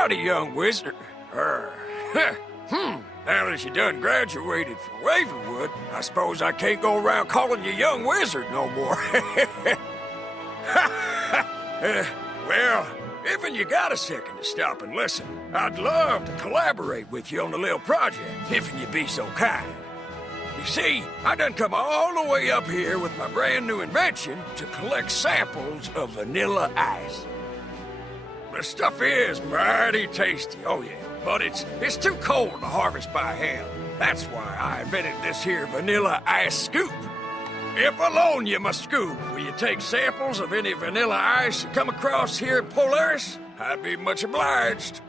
Howdy, young wizard. Now that you done graduated from Ravenwood, I suppose I can't go around calling you young wizard no more. Well, if you got a second to stop and listen, I'd love to collaborate with you on a little project, if you be so kind. You see, I done come all the way up here with my brand new invention to collect samples of vanilla ice. The stuff is mighty tasty, oh yeah, but it's too cold to harvest by hand. That's why I invented this here vanilla ice scoop. If alone you must scoop, will you take samples of any vanilla ice you come across here in Polaris? I'd be much obliged.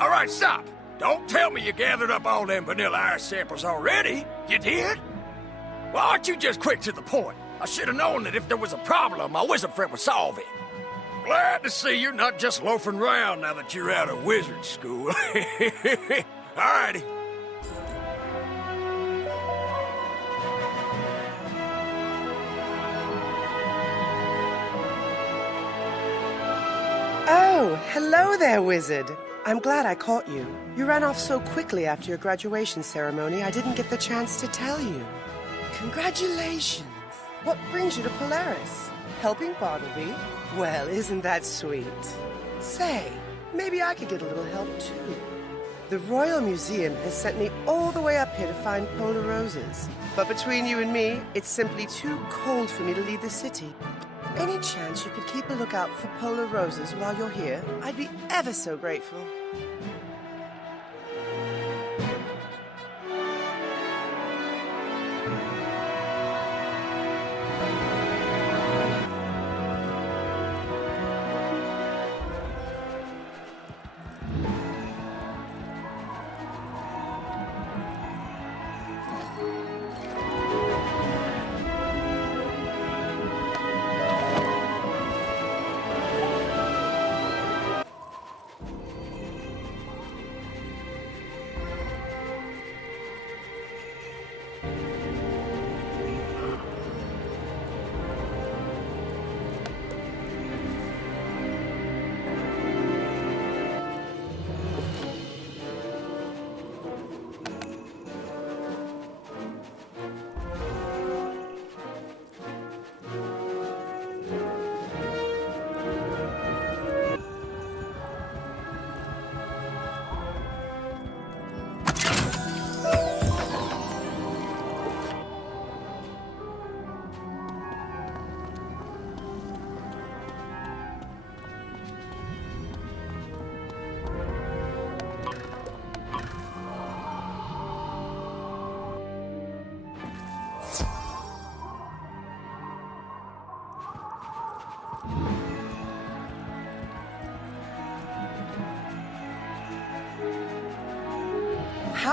All right, stop. Don't tell me you gathered up all them vanilla ice samples already. You did? Well, aren't you just quick to the point? I should have known that if there was a problem, my wizard friend would solve it. Glad to see you're not just loafing around now that you're out of wizard school. All righty. Oh, hello there, wizard. I'm glad I caught you. You ran off so quickly after your graduation ceremony, I didn't get the chance to tell you. Congratulations! What brings you to Polaris? Helping Bartleby? Well, isn't that sweet? Say, maybe I could get a little help too. The Royal Museum has sent me all the way up here to find polar roses. But between you and me, it's simply too cold for me to leave the city. Any chance you could keep a lookout for polar roses while you're here? I'd be ever so grateful.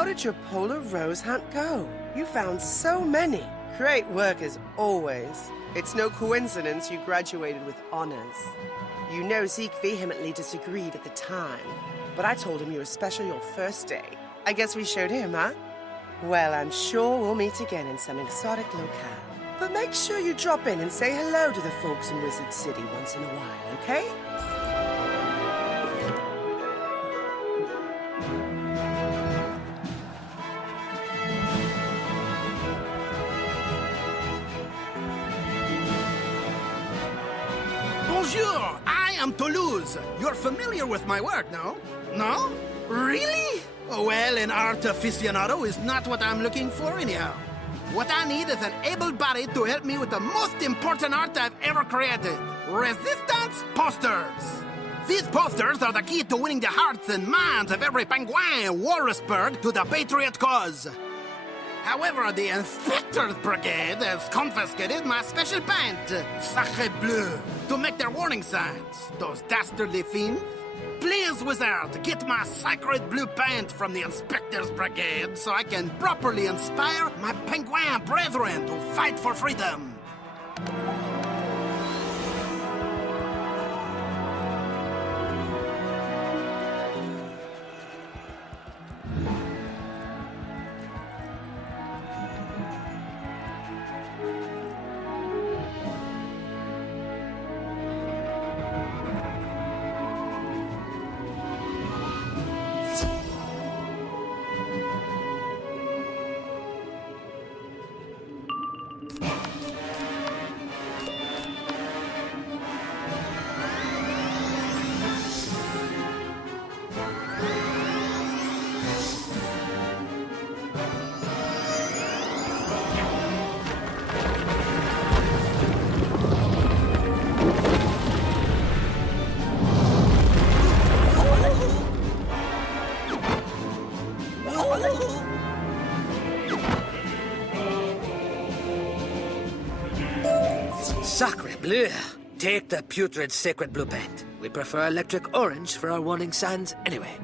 How did your polar rose hunt go? You found so many. Great work as always. It's no coincidence you graduated with honors. You know Zeke vehemently disagreed at the time, but I told him you were special your first day. I guess we showed him, huh? Well, I'm sure we'll meet again in some exotic locale. But make sure you drop in and say hello to the folks in Wizard City once in a while, okay? Bonjour, I am Toulouse. You're familiar with my work, no? No? Really? Oh, well, an art aficionado is not what I'm looking for anyhow. What I need is an able body to help me with the most important art I've ever created. Resistance posters. These posters are the key to winning the hearts and minds of every penguin in Walrusburg to the Patriot cause. However, the Inspector's Brigade has confiscated my special paint, Sacre Bleu, to make their warning signs. Those dastardly fiends. Please, Wizard, get my sacred blue paint from the Inspector's Brigade so I can properly inspire my penguin brethren to fight for freedom. Sacre bleu! Take the putrid sacred blue paint. We prefer electric orange for our warning signs anyway.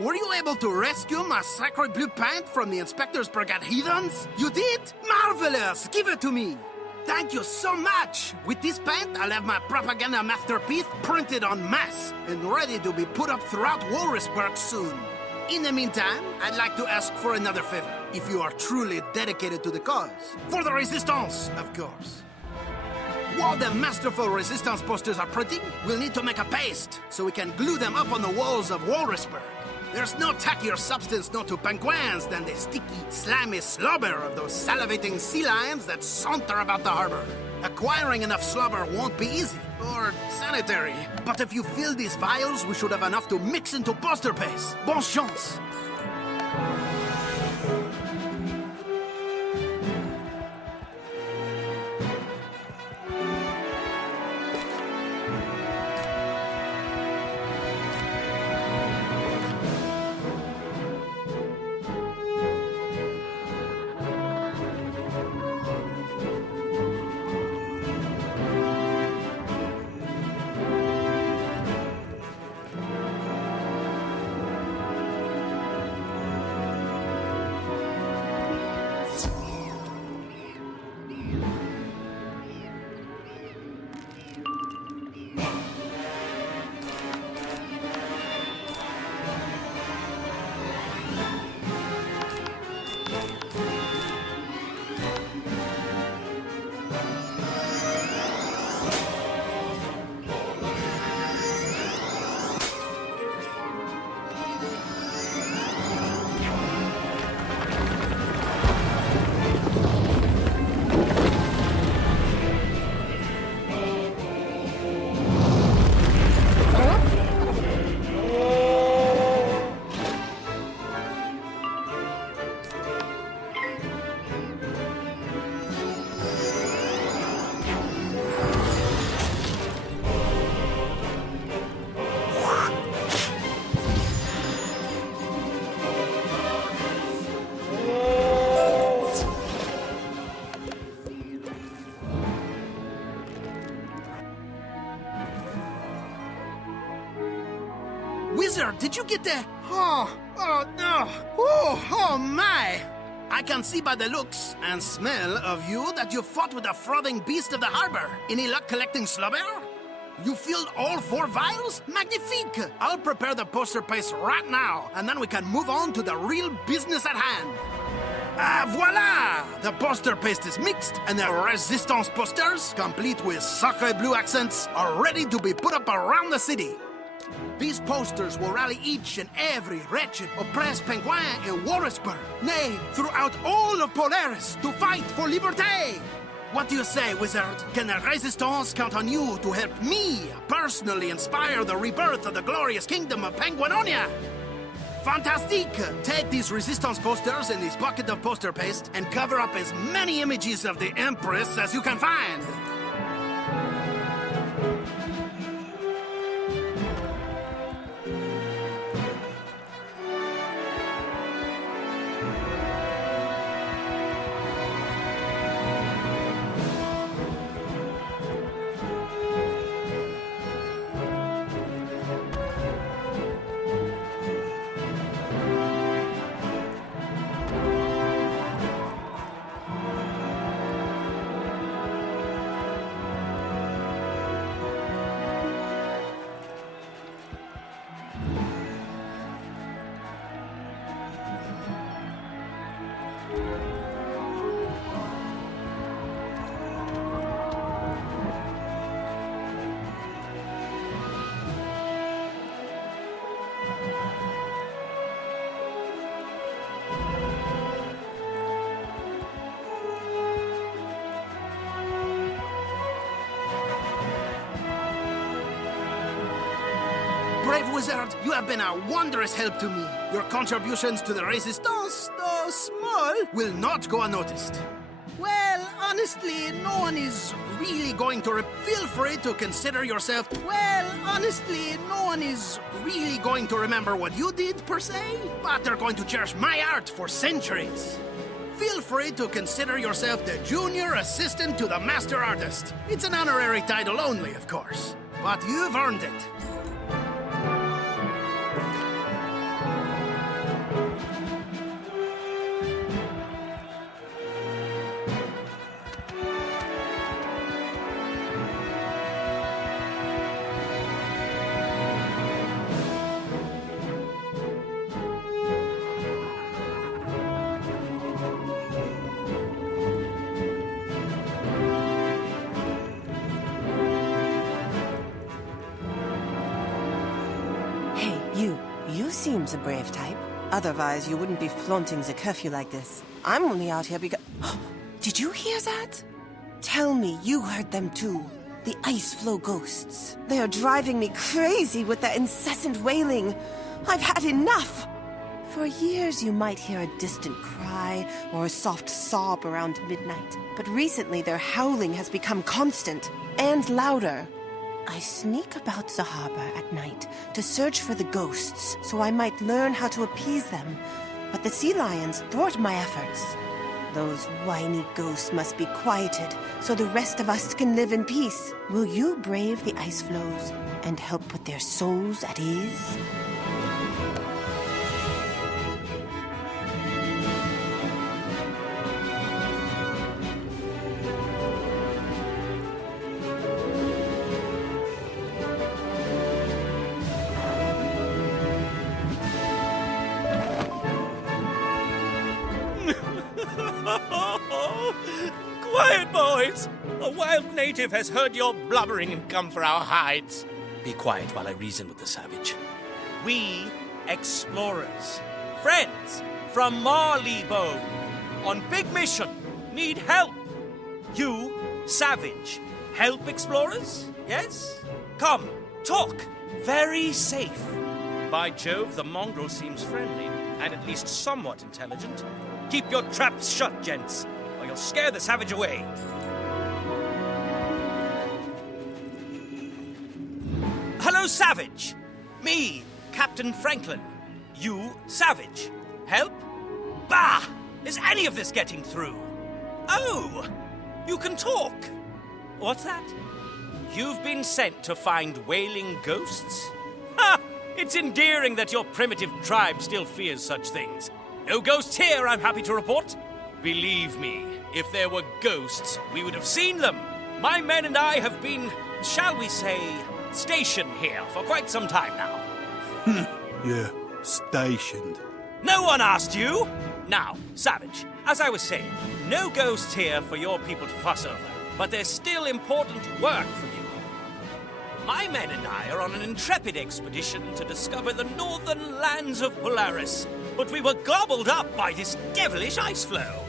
Were you able to rescue my sacred blue paint from the Inspector's Brigade heathens? You did? Marvelous! Give it to me! Thank you so much! With this paint, I'll have my propaganda masterpiece printed en masse and ready to be put up throughout Walrusburg soon. In the meantime, I'd like to ask for another favor, if you are truly dedicated to the cause. For the Resistance, of course. While the masterful Resistance posters are printing, we'll need to make a paste so we can glue them up on the walls of Walrusburg. There's no tackier substance known to penguins than the sticky, slimy slobber of those salivating sea lions that saunter about the harbor. Acquiring enough slobber won't be easy, or sanitary. But if you fill these vials, we should have enough to mix into poster paste. Bonne chance! Wizard, did you get the... Oh no. Oh my. I can see by the looks and smell of you that you fought with the frothing beast of the harbor. Any luck collecting slobber? You filled all 4 vials? Magnifique! I'll prepare the poster paste right now, and then we can move on to the real business at hand. Voila! The poster paste is mixed, and the Resistance posters, complete with sacre bleu accents, are ready to be put up around the city. These posters will rally each and every wretched, oppressed penguin in Walrusburg, nay, throughout all of Polaris, to fight for liberté! What do you say, Wizard? Can the Resistance count on you to help me personally inspire the rebirth of the glorious kingdom of Penguinonia? Fantastique! Take these Resistance posters in this bucket of poster paste and cover up as many images of the Empress as you can find. Brave Wizard, you have been a wondrous help to me. Your contributions to the Resistance, though small, will not go unnoticed. Well, honestly, no one is really going to... Feel free to consider yourself... Well, honestly, no one is really going to remember what you did, per se, but they're going to cherish my art for centuries. Feel free to consider yourself the junior assistant to the master artist. It's an honorary title only, of course, but you've earned it. You seems a brave type. Otherwise, you wouldn't be flaunting the curfew like this. I'm only out here because... Did you hear that? Tell me you heard them too. The ice flow ghosts. They are driving me crazy with their incessant wailing. I've had enough. For years, you might hear a distant cry or a soft sob around midnight. But recently, their howling has become constant and louder. I sneak about the harbor at night to search for the ghosts so I might learn how to appease them. But the sea lions thwart my efforts. Those whiny ghosts must be quieted so the rest of us can live in peace. Will you brave the ice flows and help put their souls at ease? Quiet, boys! A wild native has heard your blubbering and come for our hides. Be quiet while I reason with the savage. We, explorers, friends from Marleybone, on big mission, need help. You, savage, help explorers? Yes? Come, talk. Very safe. By Jove, the mongrel seems friendly, and at least somewhat intelligent. Keep your traps shut, gents, or you'll scare the savage away. Hello, Savage. Me, Captain Franklin. You, Savage. Help? Bah! Is any of this getting through? Oh! You can talk. What's that? You've been sent to find wailing ghosts? Ha! It's endearing that your primitive tribe still fears such things. No ghosts here, I'm happy to report. Believe me, if there were ghosts, we would have seen them. My men and I have been, shall we say, stationed here for quite some time now. Yeah, stationed. No one asked you! Now, Savage, as I was saying, no ghosts here for your people to fuss over, but there's still important work for you. My men and I are on an intrepid expedition to discover the northern lands of Polaris, but we were gobbled up by this devilish ice flow.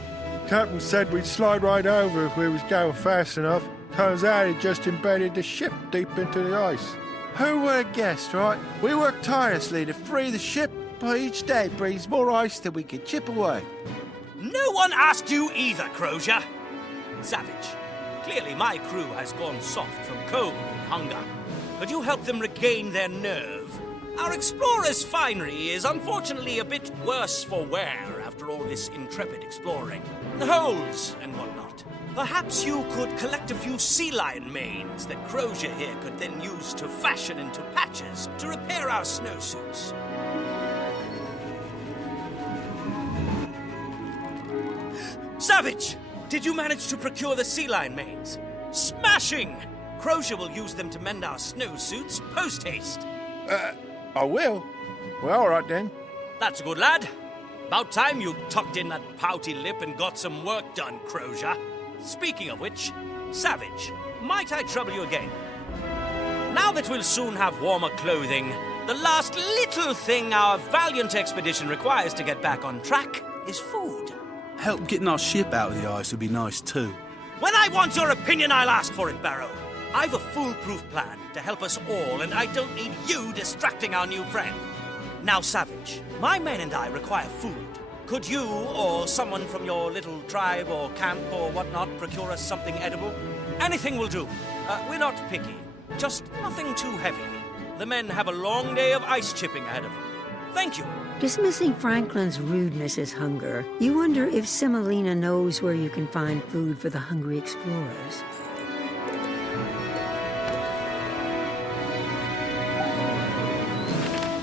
Captain said we'd slide right over if we was going fast enough. Turns out he just embedded the ship deep into the ice. Who would have guessed, right? We worked tirelessly to free the ship, but each day brings more ice than we can chip away. No one asked you either, Crozier. Savage, clearly my crew has gone soft from cold and hunger. Could you help them regain their nerve? Our explorer's finery is unfortunately a bit worse for wear after all this intrepid exploring. The holes and whatnot. Perhaps you could collect a few sea lion manes that Crozier here could then use to fashion into patches to repair our snowsuits. Savage! Did you manage to procure the sea lion manes? Smashing! Crozier will use them to mend our snowsuits post-haste. I will. Well, all right then. That's a good lad. About time you tucked in that pouty lip and got some work done, Crozier. Speaking of which, Savage, might I trouble you again? Now that we'll soon have warmer clothing, the last little thing our valiant expedition requires to get back on track is food. Help getting our ship out of the ice would be nice too. When I want your opinion, I'll ask for it, Barrow. I've a foolproof plan to help us all, and I don't need you distracting our new friend. Now, Savage, my men and I require food. Could you, or someone from your little tribe or camp or whatnot, procure us something edible? Anything will do. We're not picky. Just nothing too heavy. The men have a long day of ice chipping ahead of them. Thank you. Dismissing Franklin's rudeness as hunger, you wonder if Semolina knows where you can find food for the hungry explorers.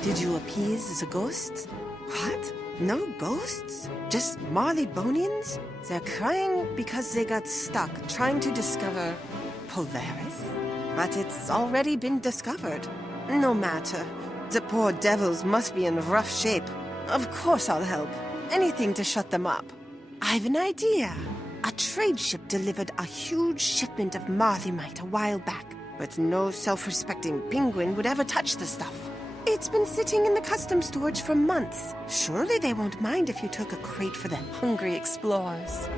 Did you appease the ghosts? What? No ghosts? Just Marleybonians? They're crying because they got stuck trying to discover Polaris? But it's already been discovered. No matter. The poor devils must be in rough shape. Of course I'll help. Anything to shut them up. I've an idea. A trade ship delivered a huge shipment of Marleymite a while back, but no self-respecting penguin would ever touch the stuff. It's been sitting in the customs storage for months. Surely they won't mind if you took a crate for the hungry explorers.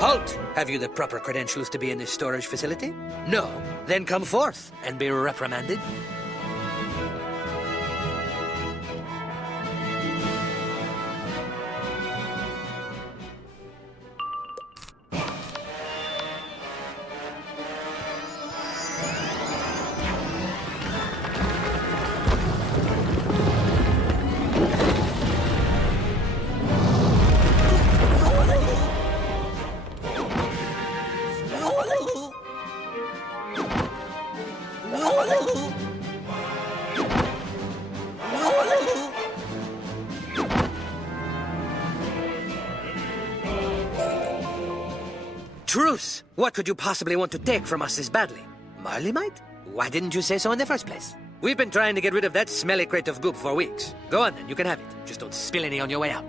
Halt! Have you the proper credentials to be in this storage facility? No? Then come forth and be reprimanded. Truce! What could you possibly want to take from us this badly? Marleymite? Why didn't you say so in the first place? We've been trying to get rid of that smelly crate of goop for weeks. Go on then, you can have it. Just don't spill any on your way out.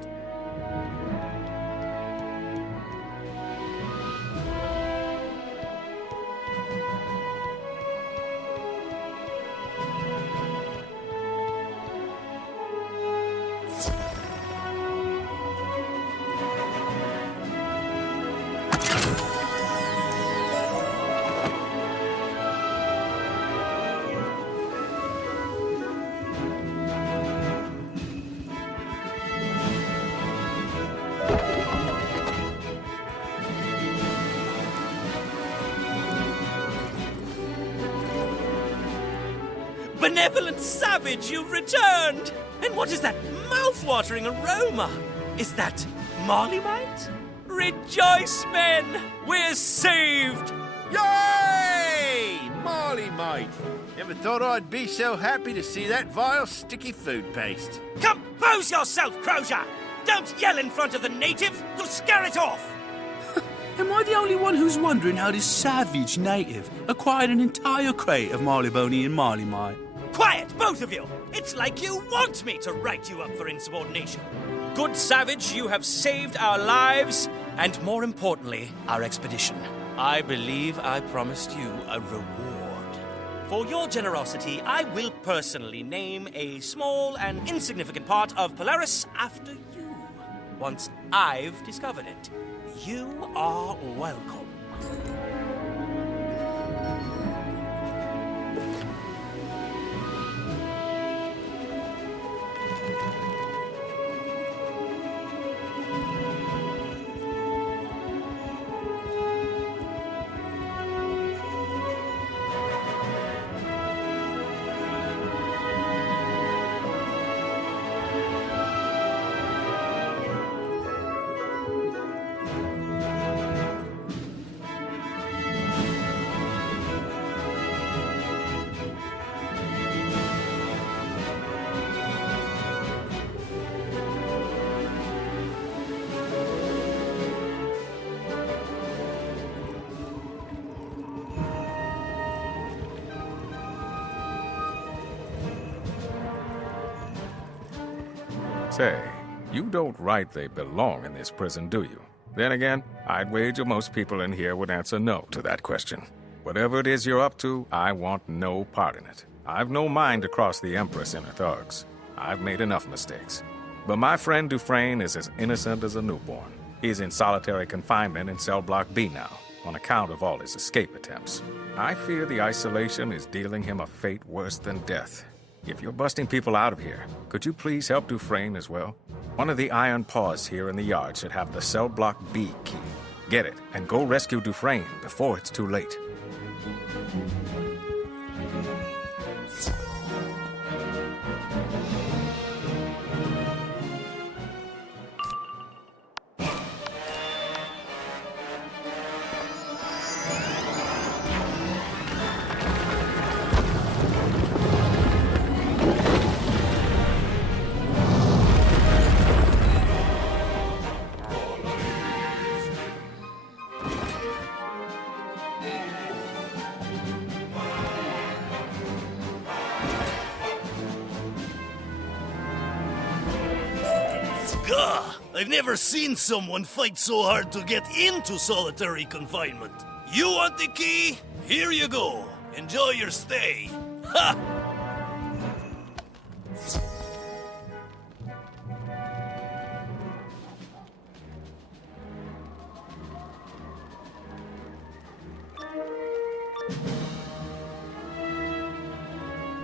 benevolent savage, you've returned! And what is that mouth-watering aroma? Is that Marley-mite? Rejoice, men! We're saved! Yay! Molly Mite. Never thought I'd be so happy to see that vile, sticky food paste. Compose yourself, Crozier! Don't yell in front of the native! You'll scare it off! Am I the only one who's wondering how this savage native acquired an entire crate of Marleybone and Marley-mite? Quiet, both of you! It's like you want me to write you up for insubordination. Good savage, you have saved our lives, and more importantly, our expedition. I believe I promised you a reward. For your generosity, I will personally name a small and insignificant part of Polaris after you. Once I've discovered it, you are welcome. Say, you don't write they belong in this prison, do you? Then again, I'd wager most people in here would answer no to that question. Whatever it is you're up to, I want no part in it. I've no mind to cross the Empress inner thugs. I've made enough mistakes. But my friend Dufresne is as innocent as a newborn. He's in solitary confinement in cell block B now, on account of all his escape attempts. I fear the isolation is dealing him a fate worse than death. If you're busting people out of here, could you please help Dufresne as well? One of the iron paws here in the yard should have the cell block B key. Get it, and go rescue Dufresne before it's too late. Gah! I've never seen someone fight so hard to get into solitary confinement. You want the key? Here you go. Enjoy your stay. Ha!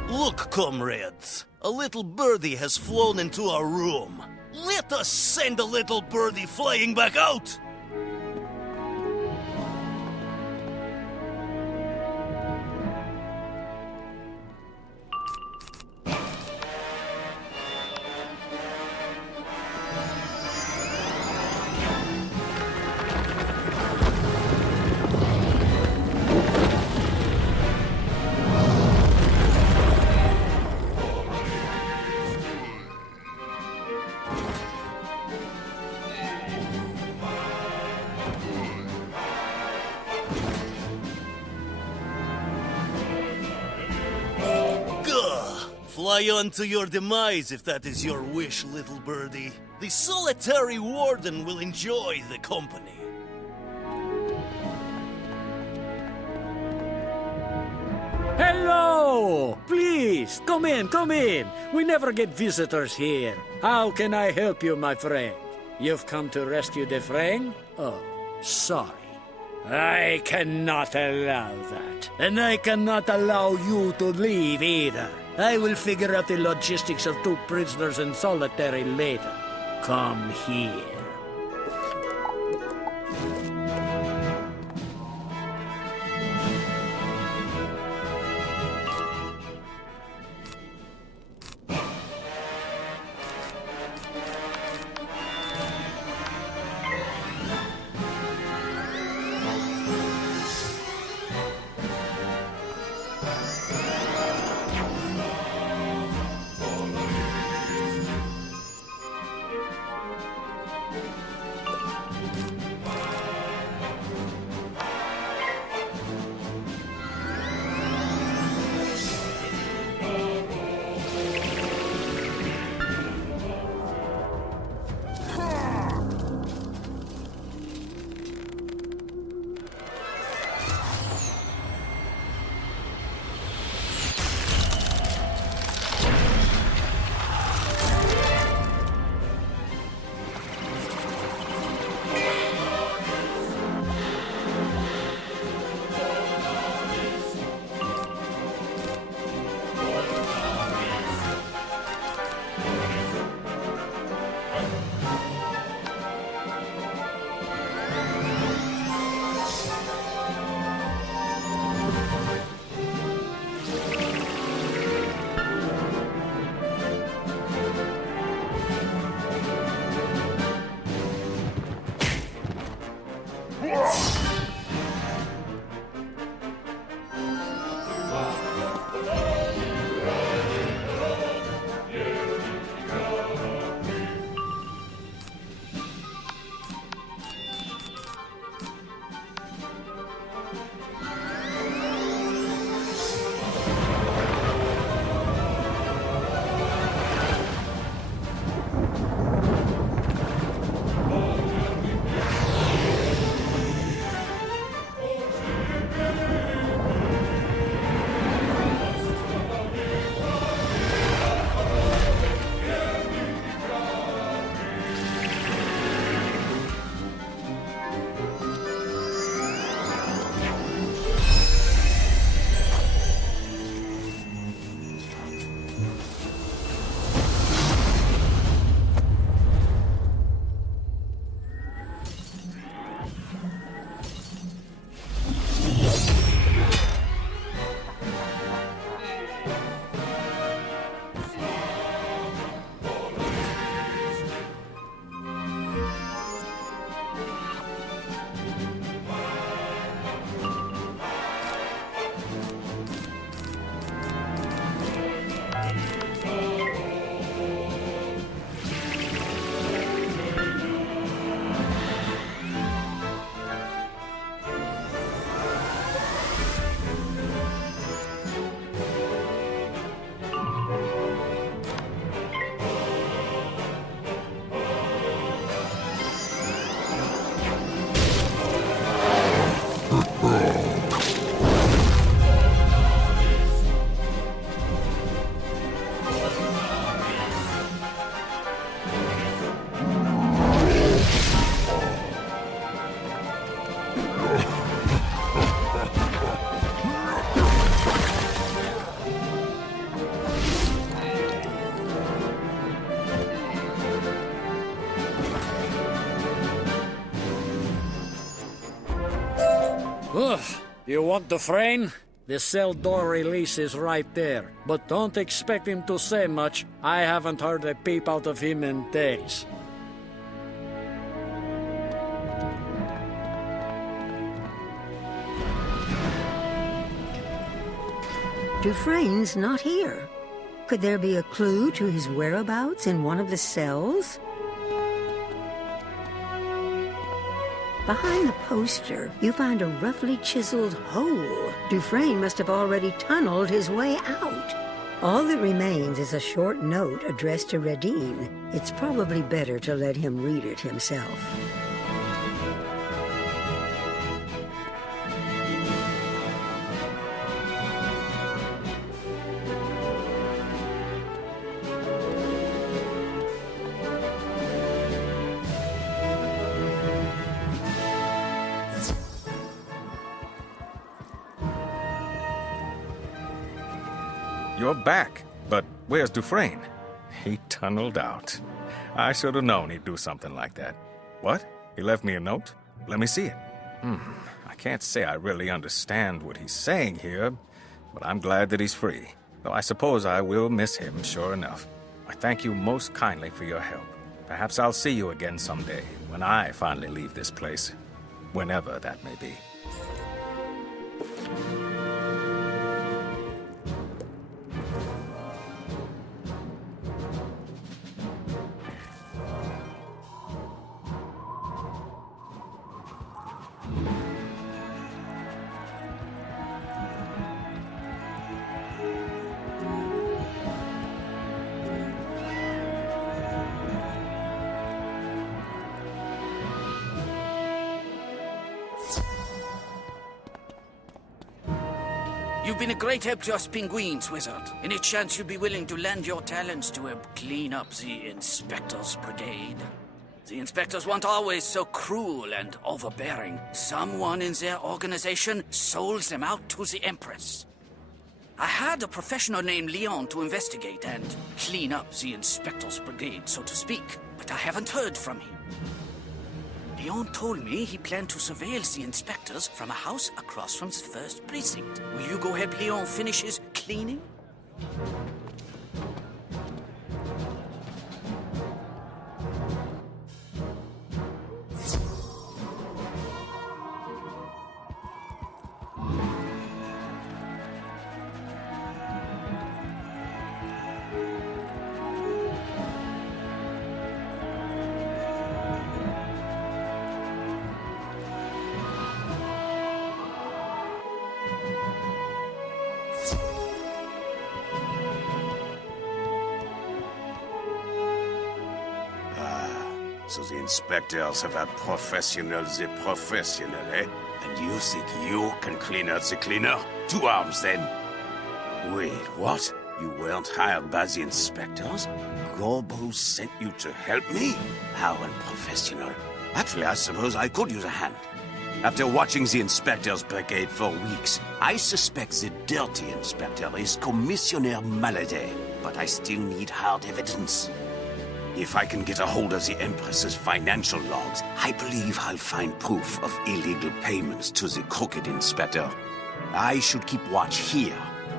Look, comrades. A little birdie has flown into our room. Let us send a little birdie flying back out! Fly on to your demise if that is your wish, little birdie. The solitary warden will enjoy the company. Hello! Please, come in, come in. We never get visitors here. How can I help you, my friend? You've come to rescue Dufresne? Oh, sorry. I cannot allow that. And I cannot allow you to leave either. I will figure out the logistics of 2 prisoners in solitary later. Come here. You want Dufresne? The cell door release is right there. But don't expect him to say much. I haven't heard a peep out of him in days. Dufresne's not here. Could there be a clue to his whereabouts in one of the cells? Behind the poster, you find a roughly chiseled hole. Dufresne must have already tunneled his way out. All that remains is a short note addressed to Redine. It's probably better to let him read it himself. You're back, but where's Dufresne? He tunneled out. I should have known he'd do something like that. What? He left me a note? Let me see it. I can't say I really understand what he's saying here, but I'm glad that he's free. Though I suppose I will miss him, sure enough. I thank you most kindly for your help. Perhaps I'll see you again someday, when I finally leave this place. Whenever that may be. You've been a great help to us penguins, Wizard. Any chance you'd be willing to lend your talents to help clean up the Inspector's Brigade? The Inspectors weren't always so cruel and overbearing. Someone in their organization sold them out to the Empress. I had a professional named Leon to investigate and clean up the Inspector's Brigade, so to speak, but I haven't heard from him. Leon told me he planned to surveil the inspectors from a house across from the first precinct. Will you go help Leon finish his cleaning? So the inspectors have had professionals, eh? And you think you can clean out the cleaner? 2 arms, then. Wait, what? You weren't hired by the inspectors? Gorbo sent you to help me? How unprofessional. Actually, I suppose I could use a hand. After watching the Inspector's Brigade for weeks, I suspect the dirty inspector is Commissioner Maladay, but I still need hard evidence. If I can get a hold of the Empress's financial logs, I believe I'll find proof of illegal payments to the crooked inspector. I should keep watch here.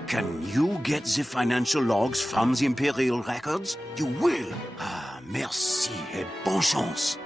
Can you get the financial logs from the Imperial records? You will. Ah, merci et bonne chance.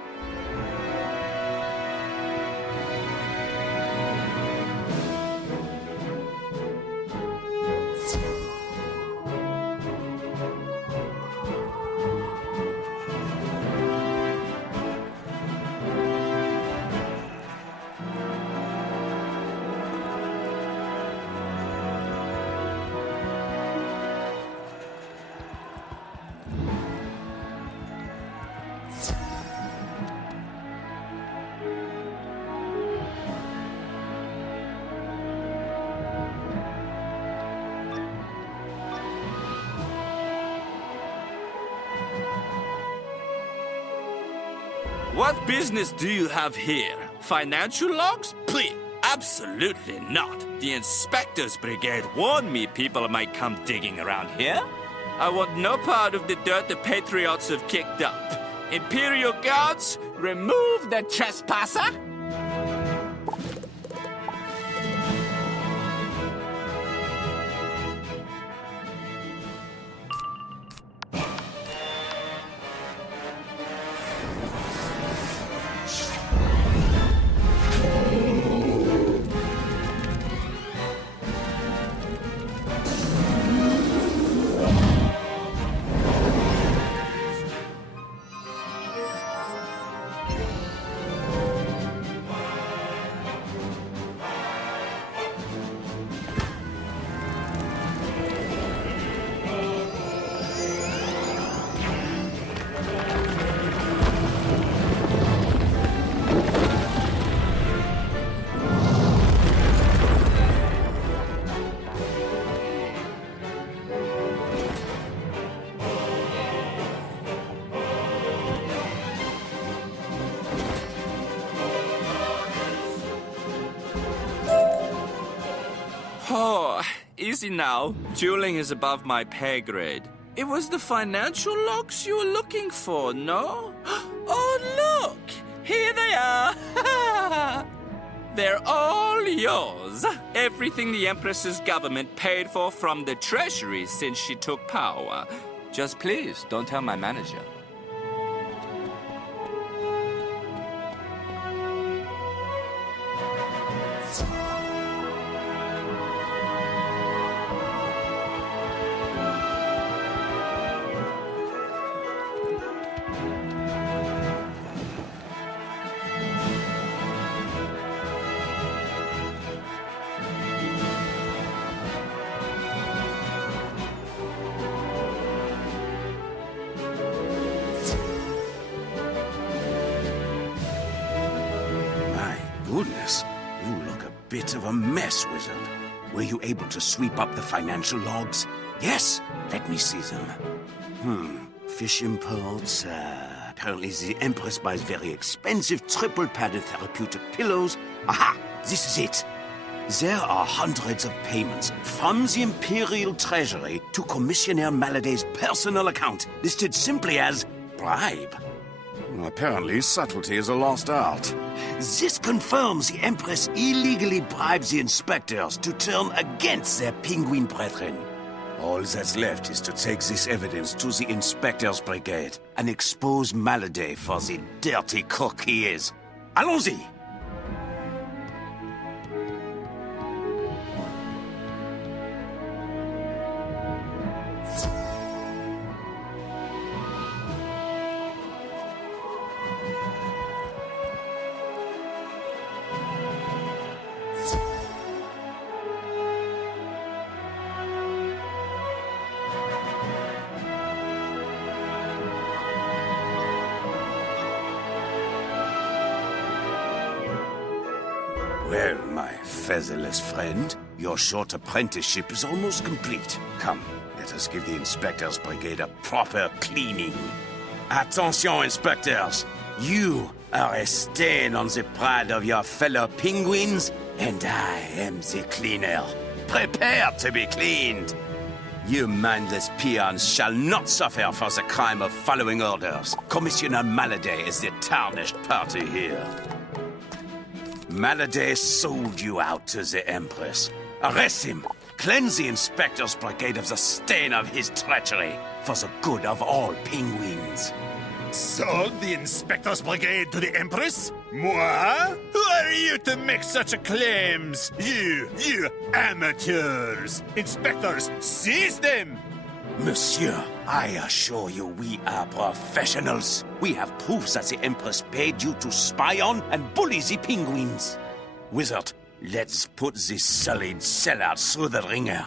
What business do you have here? Financial logs? Please, absolutely not. The Inspector's Brigade warned me people might come digging around here. I want no part of the dirt the Patriots have kicked up. Imperial Guards, remove the trespasser. Oh, easy now. Dueling is above my pay grade. It was the financial logs you were looking for, no? Oh, look! Here they are! They're all yours. Everything the Empress's government paid for from the treasury since she took power. Just please, don't tell my manager. Goodness, you look a bit of a mess, Wizard. Were you able to sweep up the financial logs? Yes, let me see them. Fish imports, apparently the Empress buys very expensive triple-padded therapeutic pillows. Aha, this is it. There are hundreds of payments from the Imperial Treasury to Commissioner Maladay's personal account, listed simply as bribe. Apparently, subtlety is a lost art. This confirms the Empress illegally bribes the inspectors to turn against their penguin brethren. All that's left is to take this evidence to the Inspectors Brigade and expose Maladay for the dirty cook he is. Allons-y! Well, my featherless friend, your short apprenticeship is almost complete. Come, let us give the Inspectors Brigade a proper cleaning. Attention, Inspectors! You are a stain on the pride of your fellow penguins, and I am the cleaner. Prepare to be cleaned! You mindless peons shall not suffer for the crime of following orders. Commissioner Maladay is the tarnished party here. Maladay sold you out to the Empress. Arrest him! Cleanse the Inspectors Brigade of the stain of his treachery for the good of all penguins. Sold the Inspectors Brigade to the Empress? Moi? Who are you to make such claims? You amateurs! Inspectors, seize them! Monsieur, I assure you we are professionals. We have proof that the Empress paid you to spy on and bully the penguins. Wizard, let's put this sullied sellout through the ringer.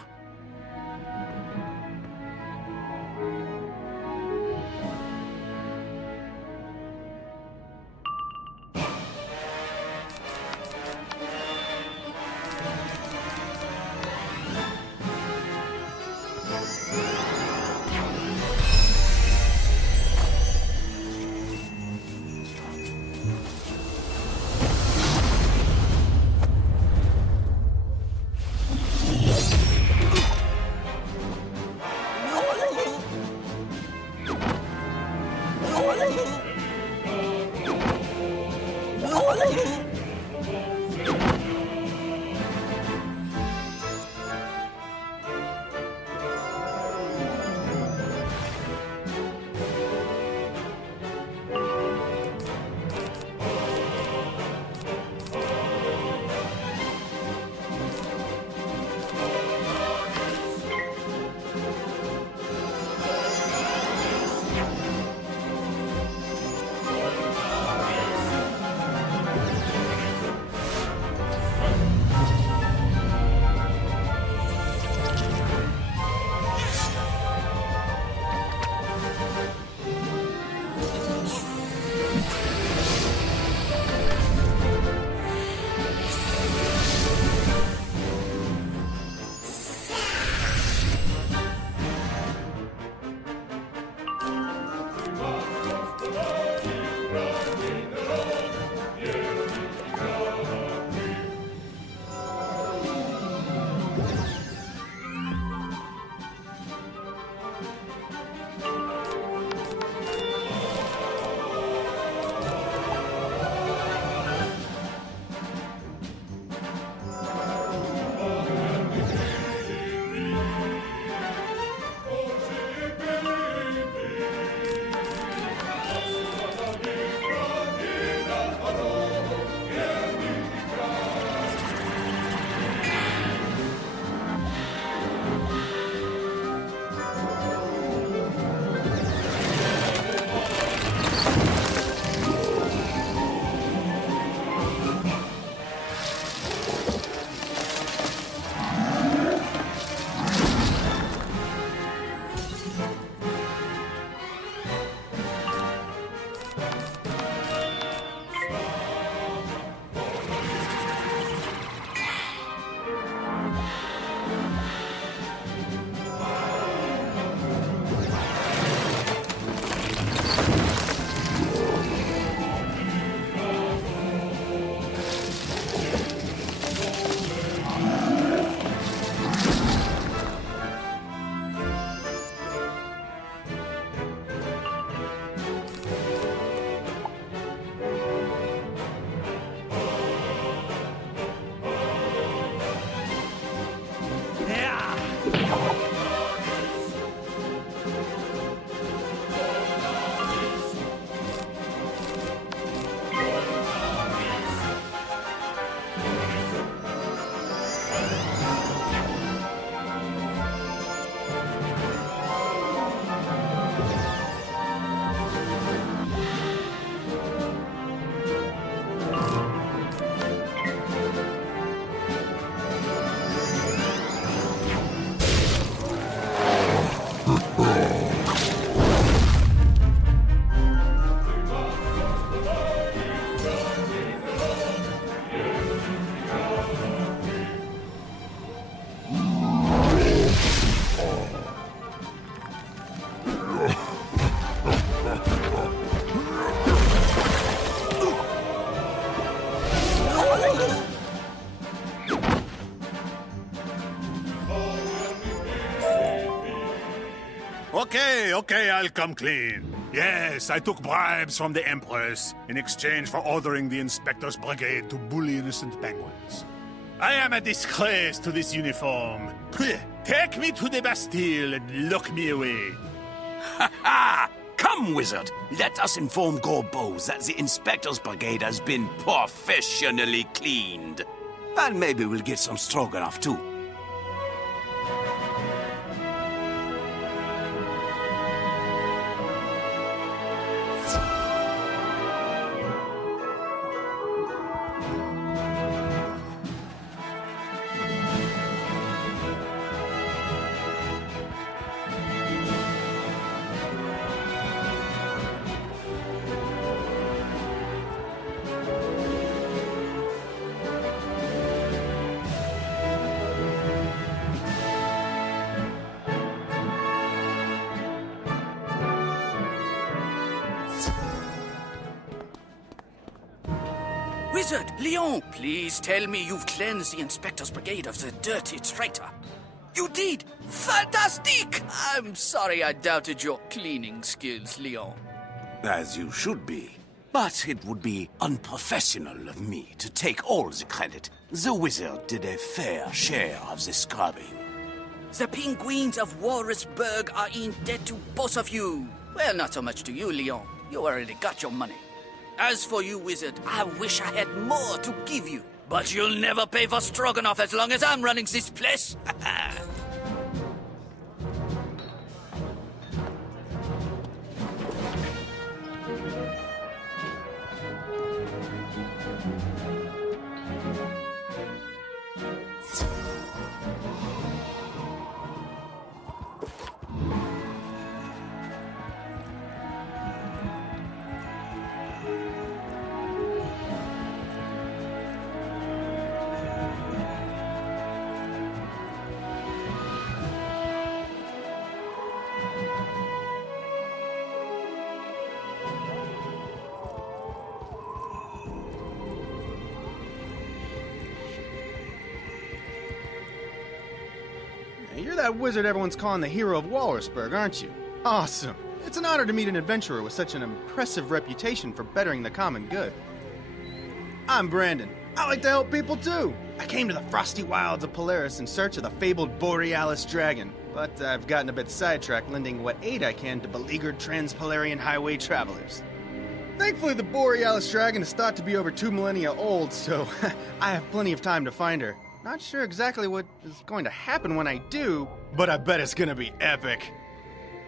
Okay, I'll come clean. Yes, I took bribes from the Empress in exchange for ordering the Inspector's Brigade to bully innocent penguins. I am a disgrace to this uniform. Take me to the Bastille and lock me away. Ha ha! Come, Wizard. Let us inform Gorbeau that the Inspector's Brigade has been professionally cleaned. And maybe we'll get some stroganoff, too. Wizard, Leon, please tell me you've cleansed the Inspector's Brigade of the dirty traitor. You did! Fantastic! I'm sorry I doubted your cleaning skills, Leon. As you should be. But it would be unprofessional of me to take all the credit. The wizard did a fair share of the scrubbing. The penguins of Walrusburg are in debt to both of you. Well, not so much to you, Leon. You already got your money. As for you, Wizard, I wish I had more to give you. But you'll never pay for Stroganoff as long as I'm running this place. You're that wizard everyone's calling the hero of Walrusburg, aren't you? Awesome. It's an honor to meet an adventurer with such an impressive reputation for bettering the common good. I'm Brandon. I like to help people too. I came to the frosty wilds of Polaris in search of the fabled Borealis dragon, but I've gotten a bit sidetracked lending what aid I can to beleaguered Transpolarian highway travelers. Thankfully, the Borealis dragon is thought to be over 2 millennia old, so I have plenty of time to find her. Not sure exactly what is going to happen when I do, but I bet it's gonna be epic.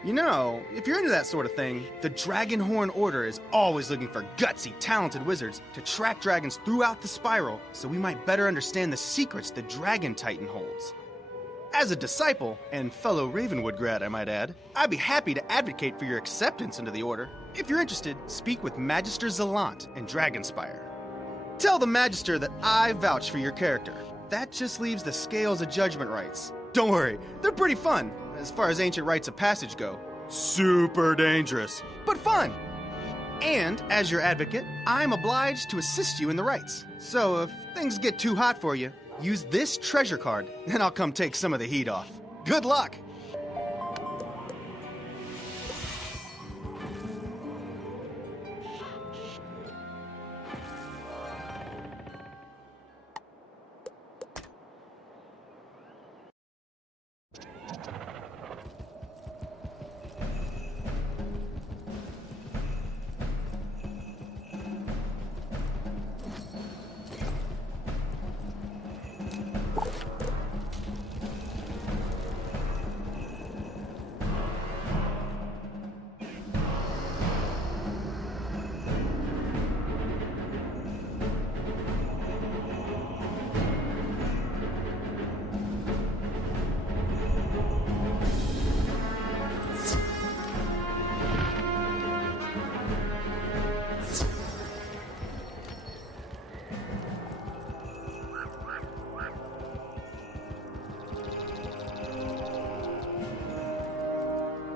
You know, if you're into that sort of thing, the Dragonhorn Order is always looking for gutsy, talented wizards to track dragons throughout the spiral so we might better understand the secrets the Dragon Titan holds. As a disciple, and fellow Ravenwood grad I might add, I'd be happy to advocate for your acceptance into the Order. If you're interested, speak with Magister Zalant in Dragonspire. Tell the Magister that I vouch for your character. That just leaves the Scales of Judgment rites. Don't worry, they're pretty fun, as far as ancient rites of passage go. Super dangerous, but fun. And, as your advocate, I'm obliged to assist you in the rites. So if things get too hot for you, use this treasure card, and I'll come take some of the heat off. Good luck!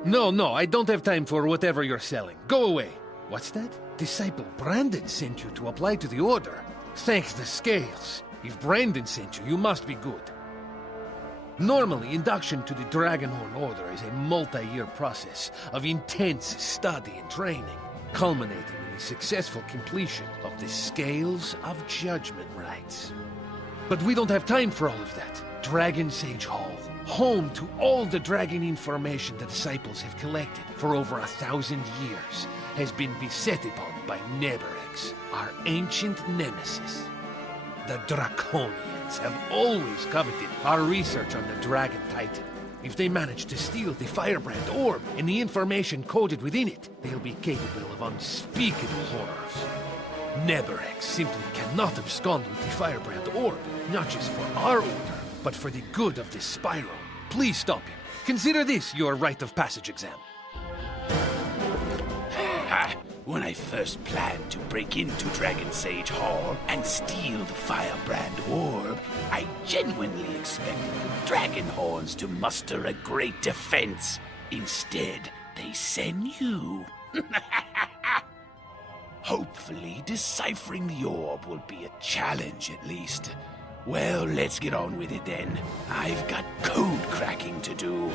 No, I don't have time for whatever you're selling. Go away. What's that? Disciple Brandon sent you to apply to the Order. Thanks the scales. If Brandon sent you, you must be good. Normally, induction to the Dragonhorn Order is a multi-year process of intense study and training, culminating in the successful completion of the Scales of Judgment rites. But we don't have time for all of that. Dragon Sage Hall, home to all the dragon information the disciples have collected for over 1,000 years, has been beset upon by Neberex, our ancient nemesis. The Draconians have always coveted our research on the Dragon Titan. If they manage to steal the Firebrand Orb and the information coded within it, they'll be capable of unspeakable horrors. Neberex simply cannot abscond with the Firebrand Orb, not just for our order, but for the good of this spiral. Please stop him. Consider this your rite of passage exam. When I first planned to break into Dragon Sage Hall and steal the Firebrand Orb, I genuinely expected the Dragonhorns to muster a great defense. Instead, they send you. Hopefully, deciphering the orb will be a challenge at least. Well, let's get on with it then. I've got code cracking to do.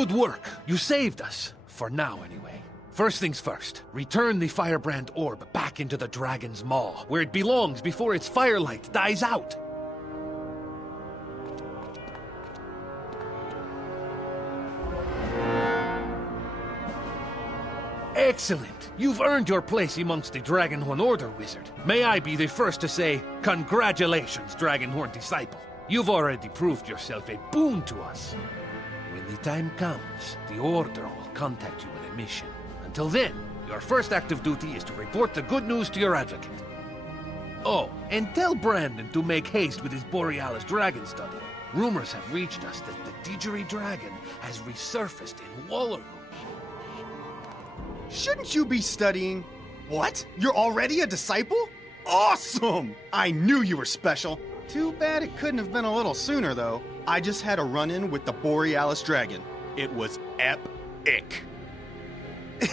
Good work. You saved us. For now, anyway. First things first. Return the firebrand orb back into the dragon's maw, where it belongs before its firelight dies out. Excellent! You've earned your place amongst the Dragonhorn Order, Wizard. May I be the first to say, congratulations, Dragonhorn Disciple. You've already proved yourself a boon to us. When the time comes, the Order will contact you with a mission. Until then, your first active duty is to report the good news to your advocate. Oh, and tell Brandon to make haste with his Borealis dragon study. Rumors have reached us that the Didgeridoo dragon has resurfaced in Wallaroo. Shouldn't you be studying? What? You're already a disciple? Awesome! I knew you were special. Too bad it couldn't have been a little sooner, though. I just had a run-in with the Borealis dragon. It was epic.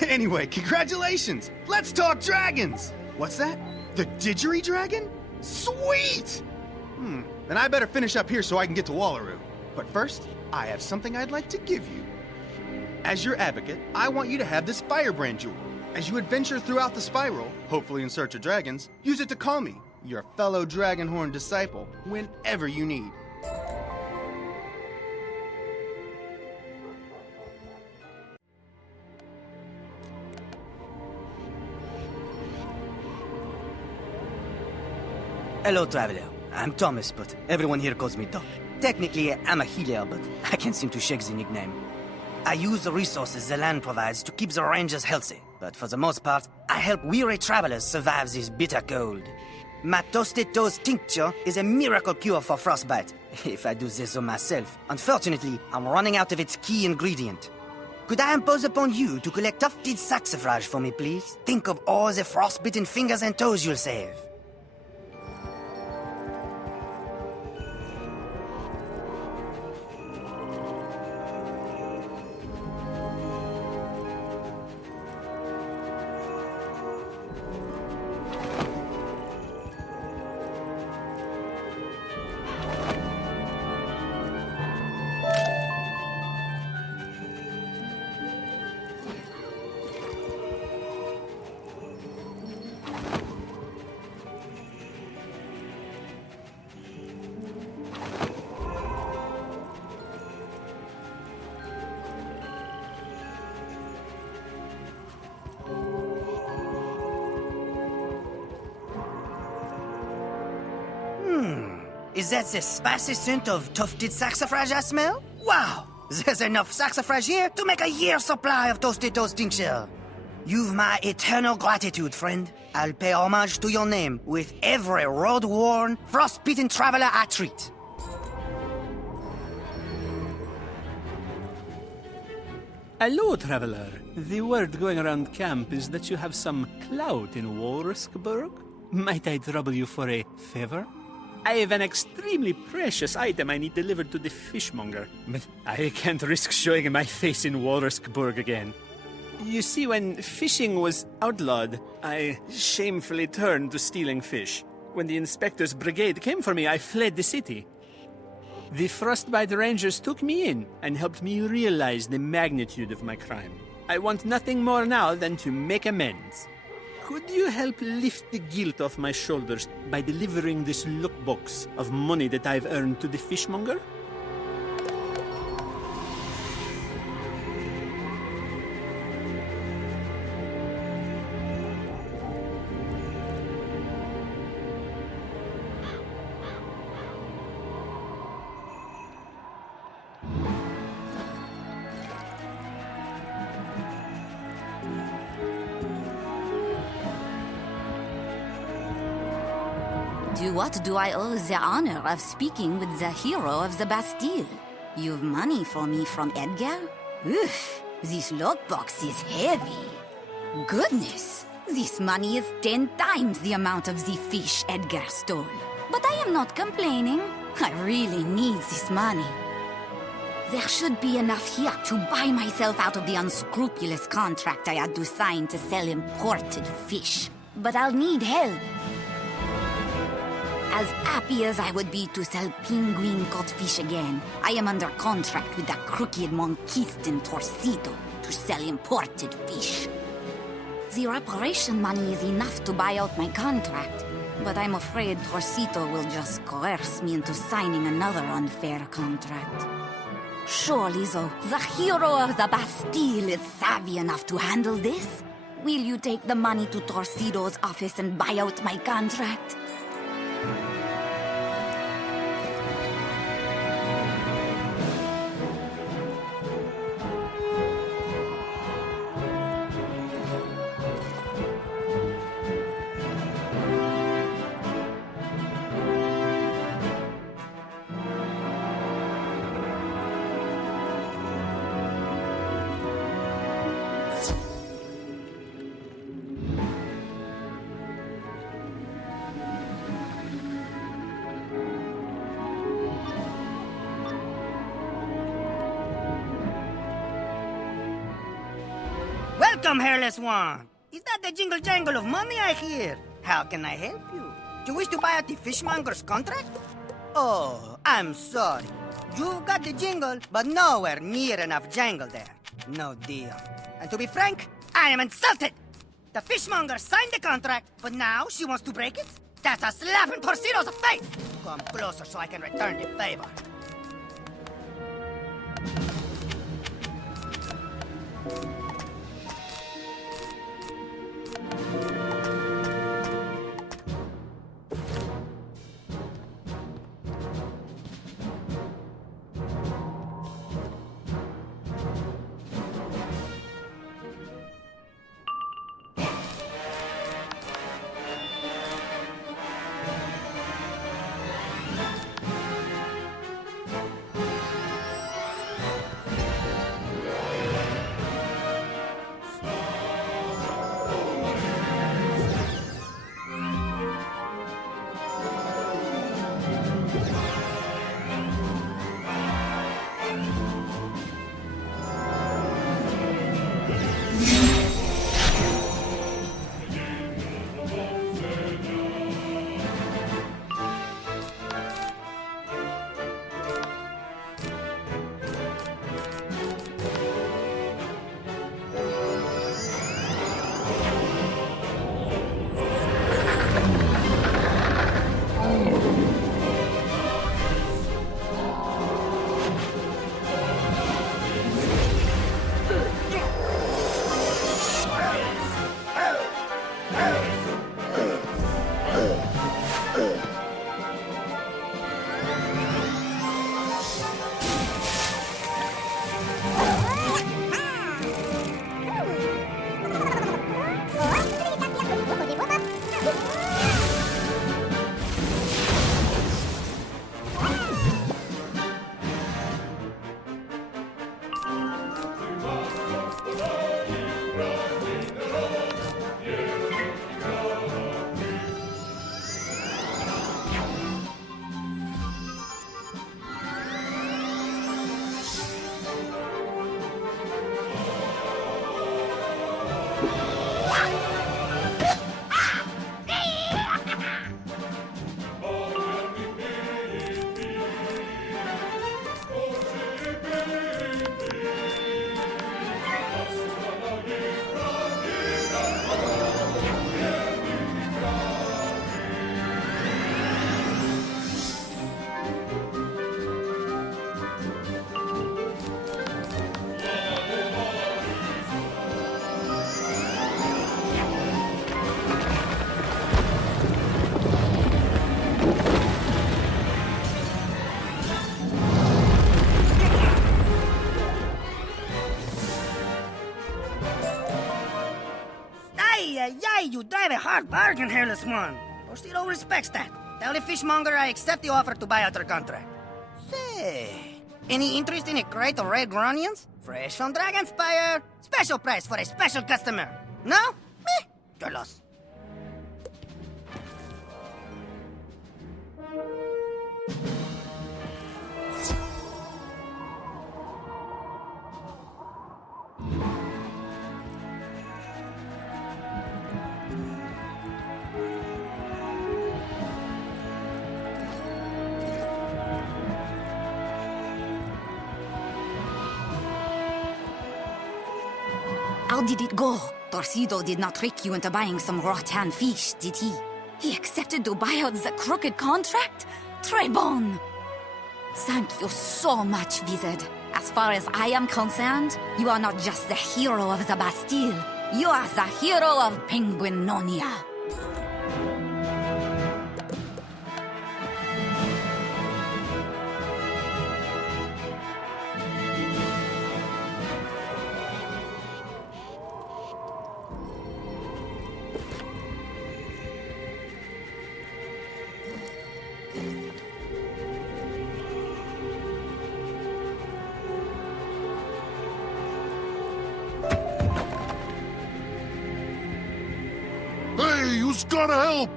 Anyway, congratulations! Let's talk dragons! What's that? The Didgeridoo dragon? Sweet! Then I better finish up here so I can get to Wallaroo. But first, I have something I'd like to give you. As your advocate, I want you to have this firebrand jewel. As you adventure throughout the spiral, hopefully in search of dragons, use it to call me, your fellow Dragonhorn disciple, whenever you need. Hello, Traveler. I'm Thomas, but everyone here calls me Doc. Technically, I'm a healer, but I can't seem to shake the nickname. I use the resources the land provides to keep the rangers healthy, but for the most part, I help weary travelers survive this bitter cold. My Toasted Toes tincture is a miracle cure for frostbite, if I do say so myself. Unfortunately, I'm running out of its key ingredient. Could I impose upon you to collect tufted saxifrage for me, please? Think of all the frostbitten fingers and toes you'll save. Is that the spicy scent of tufted saxifrage I smell? Wow! There's enough saxifrage here to make a year's supply of Toasted Toes tincture. You've my eternal gratitude, friend. I'll pay homage to your name with every road-worn, frost-bitten traveler I treat. Hello, traveler. The word going around camp is that you have some clout in Walrusburg. Might I trouble you for a favor? I have an extremely precious item I need delivered to the fishmonger, but I can't risk showing my face in Walrusburg again. You see, when fishing was outlawed, I shamefully turned to stealing fish. When the inspector's brigade came for me, I fled the city. The Frostbite Rangers took me in and helped me realize the magnitude of my crime. I want nothing more now than to make amends. Could you help lift the guilt off my shoulders by delivering this lookbox of money that I've earned to the fishmonger? To what do I owe the honor of speaking with the hero of the Bastille? You've money for me from Edgar? Oof, this lockbox is heavy. Goodness, this money is 10 times the amount of the fish Edgar stole. But I am not complaining. I really need this money. There should be enough here to buy myself out of the unscrupulous contract I had to sign to sell imported fish. But I'll need help. As happy as I would be to sell penguin caught fish again, I am under contract with the crooked Monquistan Torcito to sell imported fish. The reparation money is enough to buy out my contract, but I'm afraid Torcito will just coerce me into signing another unfair contract. Surely, though, the hero of the Bastille is savvy enough to handle this. Will you take the money to Torcido's office and buy out my contract? Welcome, Hairless One. Is that the jingle jangle of money I hear? How can I help you? Do you wish to buy out the fishmonger's contract? Oh, I'm sorry. You got the jingle, but nowhere near enough jangle there. No deal. And to be frank, I am insulted. The fishmonger signed the contract, but now she wants to break it? That's a slap in Torcido's face! Come closer so I can return the favor. You drive a hard bargain, Hairless One. Torcido respects that. Tell the fishmonger I accept the offer to buy out her contract. Say, any interest in a crate of red grunions? Fresh from Dragonspire. Special price for a special customer. No? Meh, your loss. How did it go? Torcido did not trick you into buying some rotten fish, did he? He accepted to buy out the crooked contract? Très bon! Thank you so much, Wizard. As As far as I am concerned, you are not just the hero of the Bastille. You are the hero of Penguinonia. Hey, who's gotta help?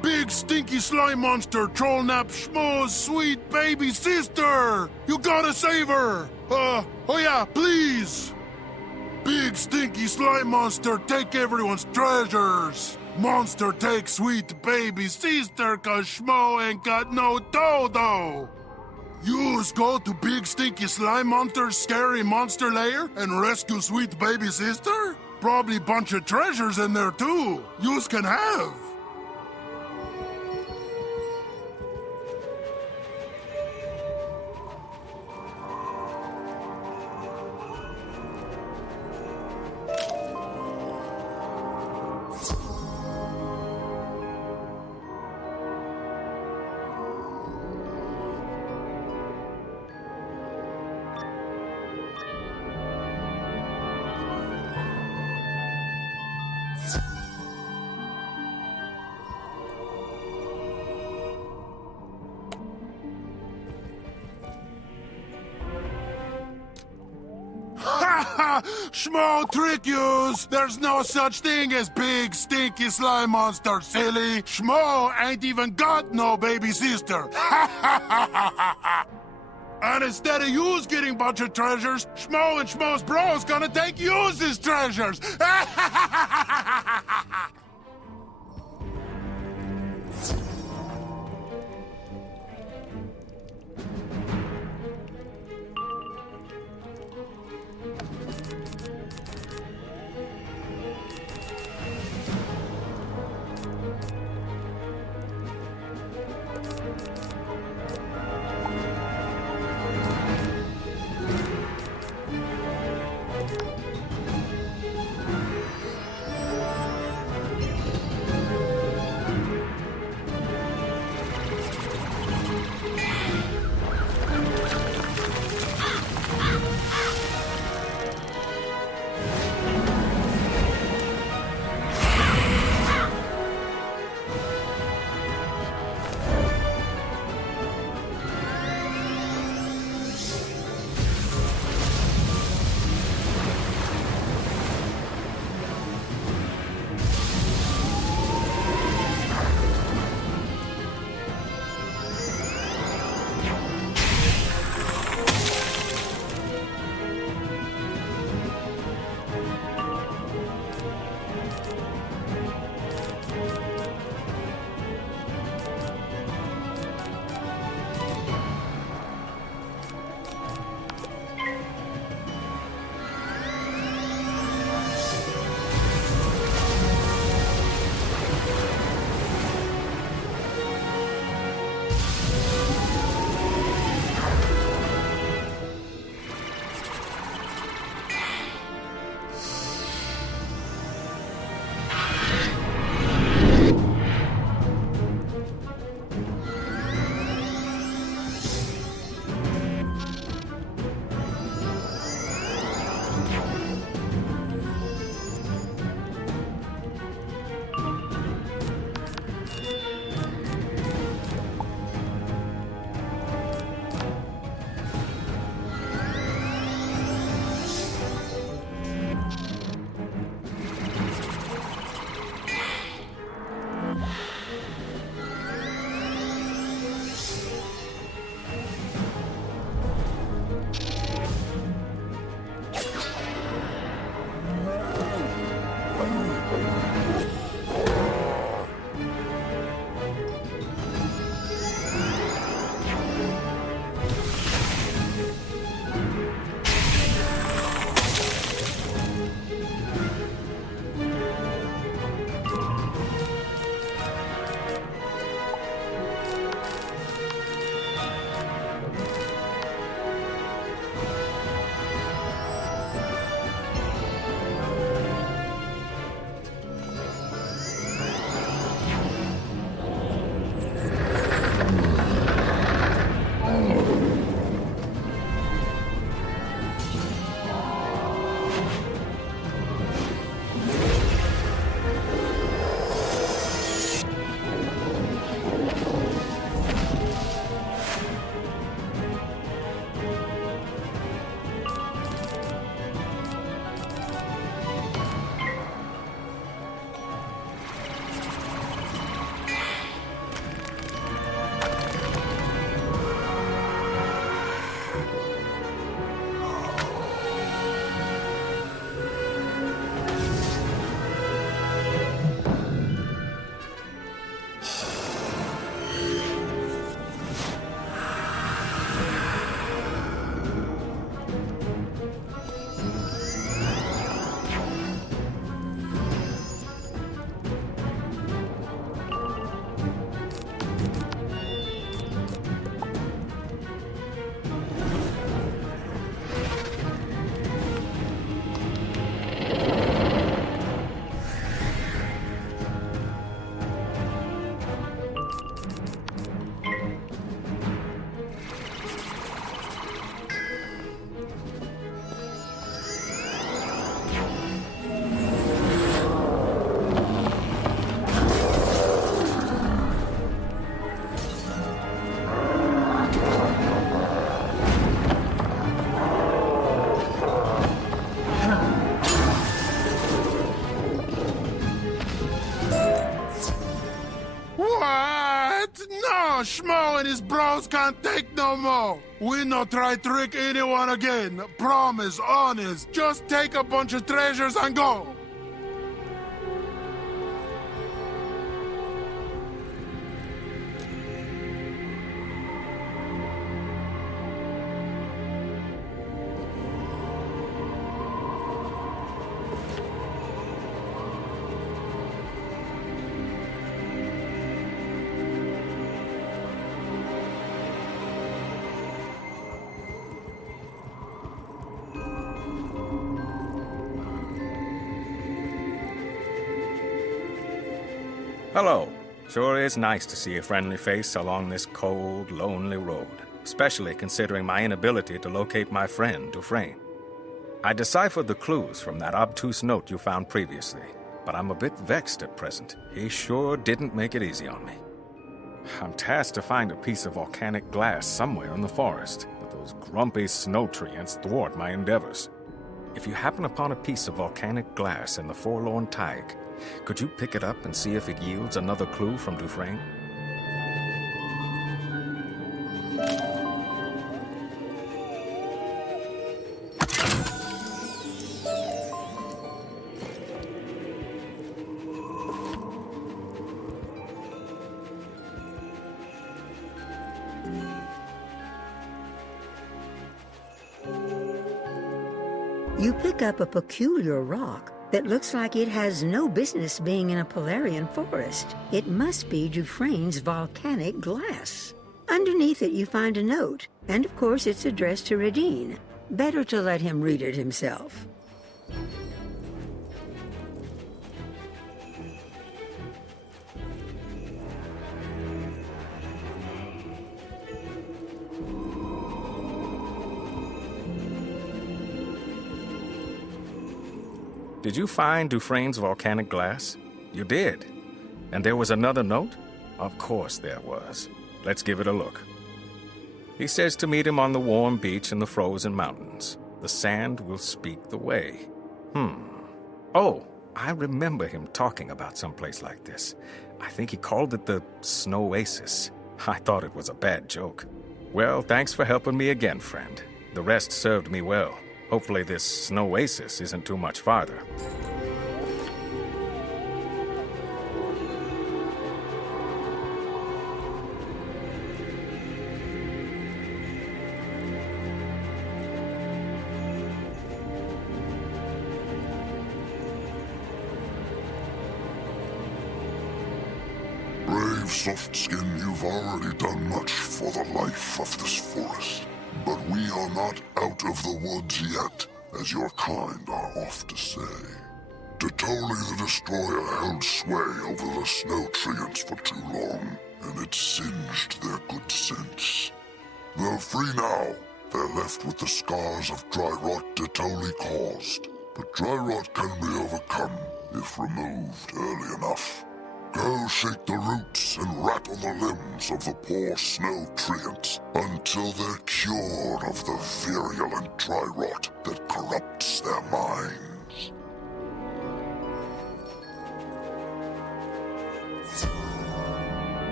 Big stinky slime monster trollnap Schmo's sweet baby sister! You gotta save her! Oh yeah, please! Big stinky slime monster take everyone's treasures! Monster take sweet baby sister cause Schmo ain't got no dough! Yous go to Big Stinky Slime Monster's scary monster lair and rescue sweet baby sister? Probably bunch of treasures in there too. Yous can have. Schmo trick yous! There's no such thing as big, stinky slime monster, silly! Schmo ain't even got no baby sister! And instead of yous getting bunch of treasures, Schmo and Schmo's bros gonna take yous as treasures! Schmo and his bros can't take no more. We no try trick anyone again. Promise, honest. Just take a bunch of treasures and go. Hello. Sure is nice to see a friendly face along this cold, lonely road, especially considering my inability to locate my friend, Dufresne. I deciphered the clues from that obtuse note you found previously, but I'm a bit vexed at present. He sure didn't make it easy on me. I'm tasked to find a piece of volcanic glass somewhere in the forest, but those grumpy snow treants thwart my endeavors. If you happen upon a piece of volcanic glass in the Forlorn Tide, could you pick it up and see if it yields another clue from Dufresne? You pick up a peculiar rock that looks like it has no business being in a Polarian forest. It must be Dufresne's volcanic glass. Underneath it you find a note, and of course it's addressed to Radine. Better to let him read it himself. Did you find Dufresne's volcanic glass? You did. And there was another note? Of course there was. Let's give it a look. He says to meet him on the warm beach in the frozen mountains. The sand will speak the way. Oh, I remember him talking about someplace like this. I think he called it the Snow Oasis. I thought it was a bad joke. Well, thanks for helping me again, friend. The rest served me well. Hopefully this Snow Oasis isn't too much farther. Brave Softskin, you've already done much for the life of this forest. But we are not out of the woods yet, as your kind are oft to say. Totoli the Destroyer held sway over the snow treants for too long, and it singed their good sense. They're free now. They're left with the scars of dry rot Totoli caused. But dry rot can be overcome if removed early enough. Go shake the roots and rattle the limbs of the poor snow treants until they're cured of the virulent dry rot that corrupts their minds.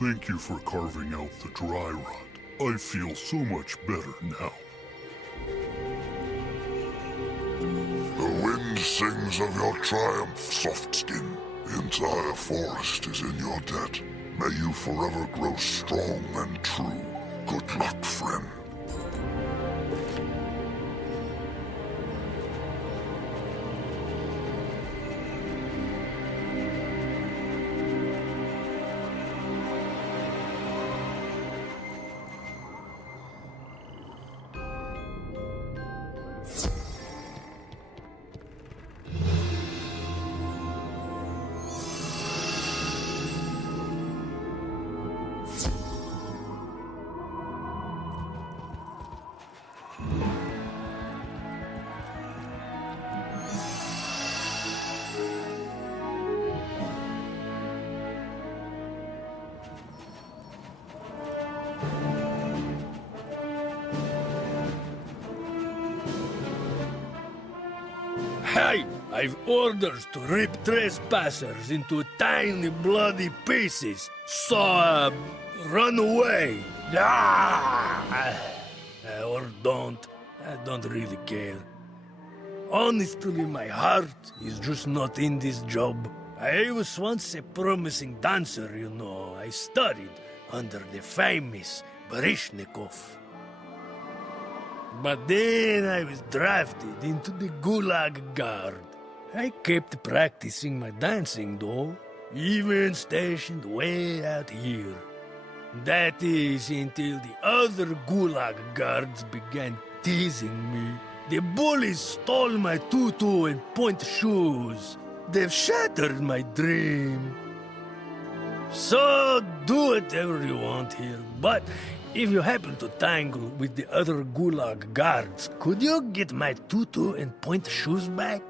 Thank you for carving out the dry rot. I feel so much better now. The wind sings of your triumph, Softskin. The entire forest is in your debt. May you forever grow strong and true. Good luck, friend. Hey, I've orders to rip trespassers into tiny bloody pieces, so, run away. Or don't. I don't really care. Honestly, my heart is just not in this job. I was once a promising dancer, you know. I studied under the famous Baryshnikov. But then I was drafted into the Gulag Guard. I kept practicing my dancing, though, even stationed way out here. That is until the other Gulag Guards began teasing me. The bullies stole my tutu and point shoes. They've shattered my dream. So do whatever you want here, but if you happen to tangle with the other Gulag Guards, could you get my tutu and point shoes back?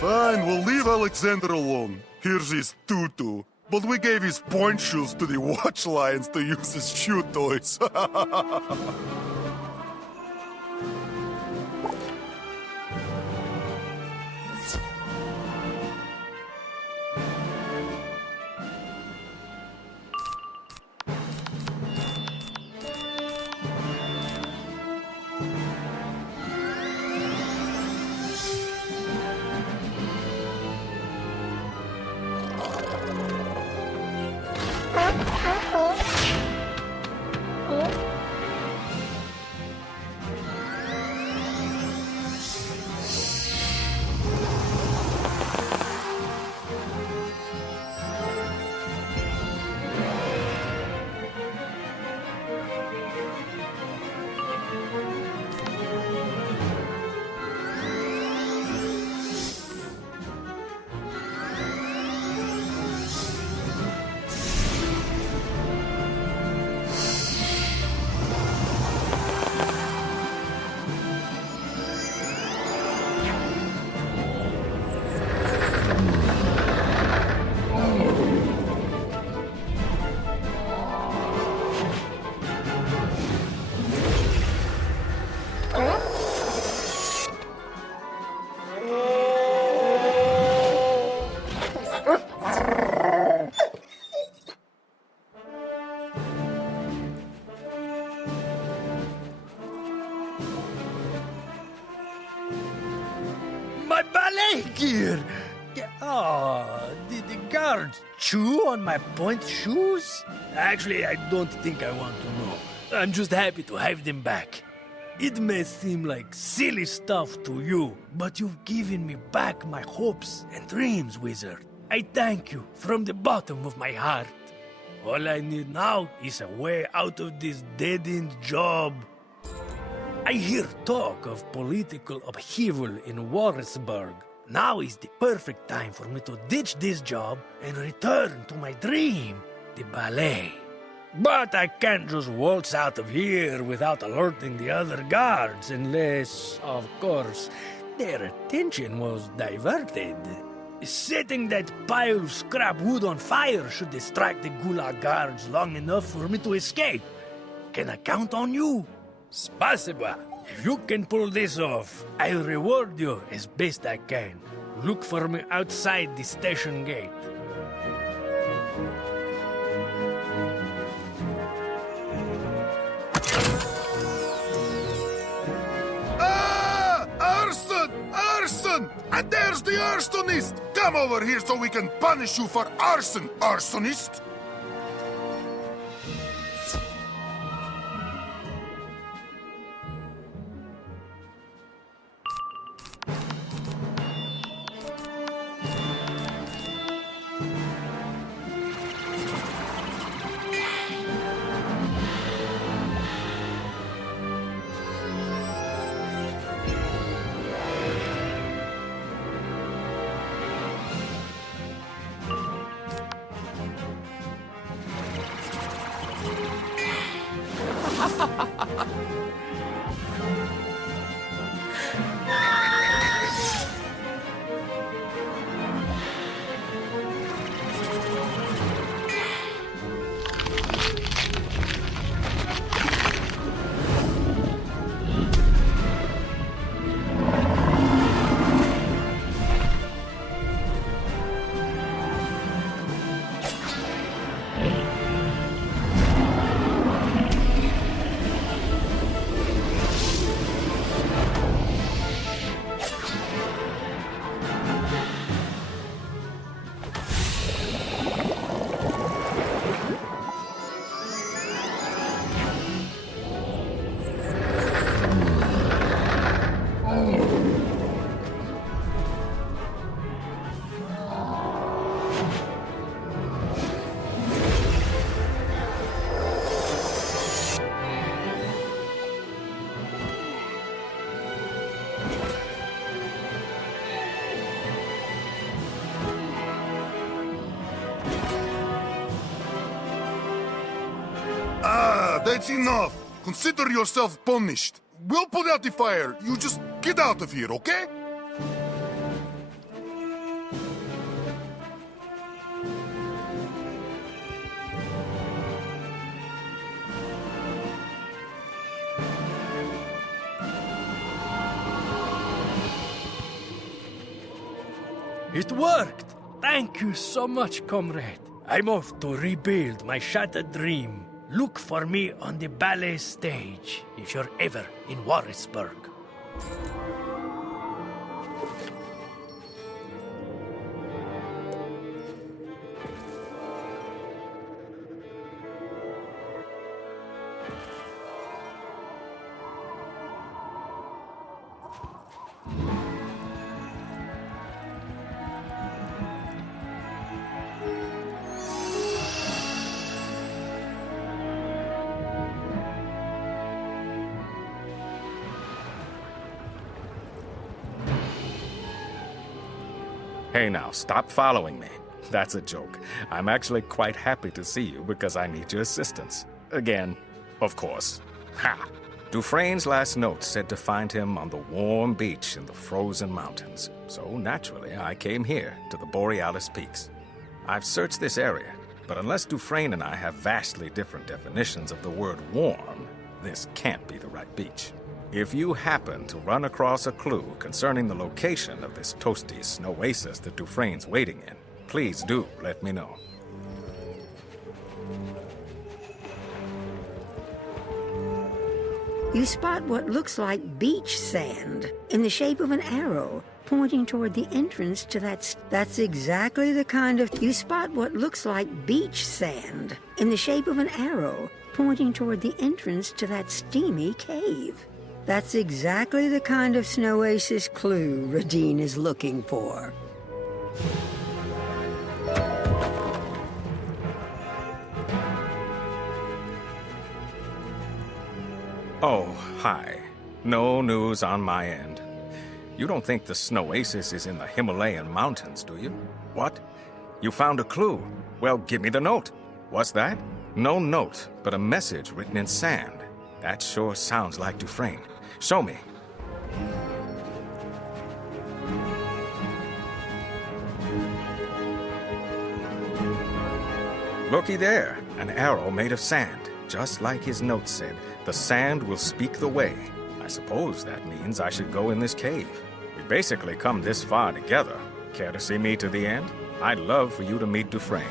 Fine, we'll leave Alexander alone. Here's his tutu. But we gave his point shoes to the watch lions to use as shoe toys. gear. Oh, did the guards chew on my point shoes? Actually, I don't think I want to know. I'm just happy to have them back. It may seem like silly stuff to you, but you've given me back my hopes and dreams, Wizard. I thank you from the bottom of my heart. All I need now is a way out of this dead-end job. I hear talk of political upheaval in Warrisburg. Now is the perfect time for me to ditch this job and return to my dream, the ballet. But I can't just waltz out of here without alerting the other guards unless, of course, their attention was diverted. Setting that pile of scrap wood on fire should distract the Gulag guards long enough for me to escape. Can I count on you? Spasiba. If you can pull this off, I'll reward you as best I can. Look for me outside the station gate. Ah! Arson! Arson! And there's the arsonist! Come over here so we can punish you for arson, arsonist! That's enough. Consider yourself punished. We'll put out the fire. You just get out of here, okay? It worked! Thank you so much, comrade. I'm off to rebuild my shattered dream. Look for me on the ballet stage if you're ever in Warrisburg. Hey now, stop following me. That's a joke. I'm actually quite happy to see you because I need your assistance. Again, of course. Ha! Dufresne's last note said to find him on the warm beach in the frozen mountains. So naturally, I came here to the Borealis Peaks. I've searched this area, but unless Dufresne and I have vastly different definitions of the word warm, this can't be the right beach. If you happen to run across a clue concerning the location of this toasty snow oasis that Dufresne's waiting in, please do let me know. You spot what looks like beach sand in the shape of an arrow pointing toward the entrance to that's exactly the kind of... You spot what looks like beach sand in the shape of an arrow pointing toward the entrance to that steamy cave. That's exactly the kind of snow oasis clue Radine is looking for. Oh, hi. No news on my end. You don't think the snow oasis is in the Himalayan mountains, do you? What? You found a clue? Well, give me the note. What's that? No note, but a message written in sand. That sure sounds like Dufresne. Show me. Looky there, an arrow made of sand. Just like his note said, the sand will speak the way. I suppose that means I should go in this cave. We basically come this far together. Care to see me to the end? I'd love for you to meet Dufresne.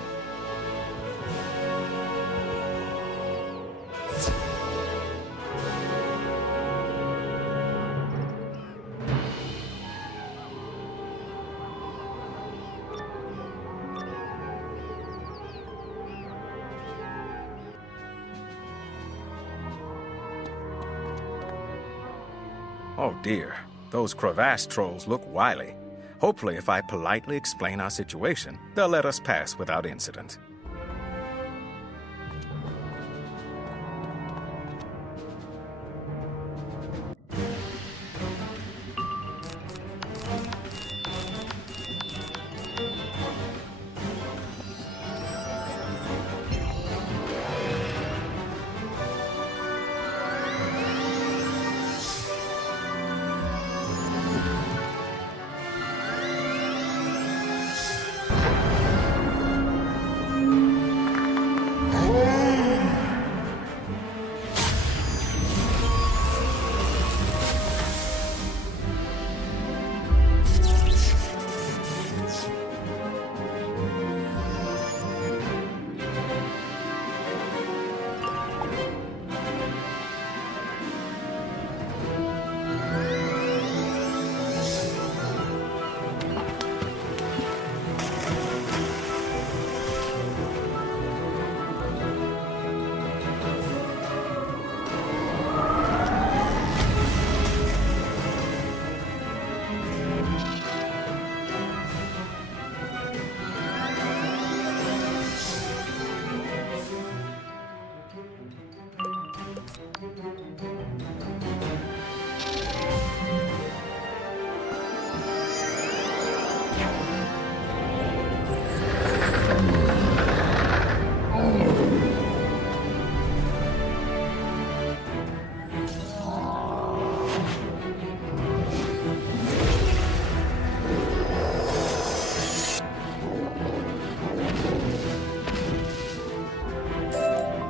Oh dear, those crevasse trolls look wily. Hopefully, if I politely explain our situation, they'll let us pass without incident.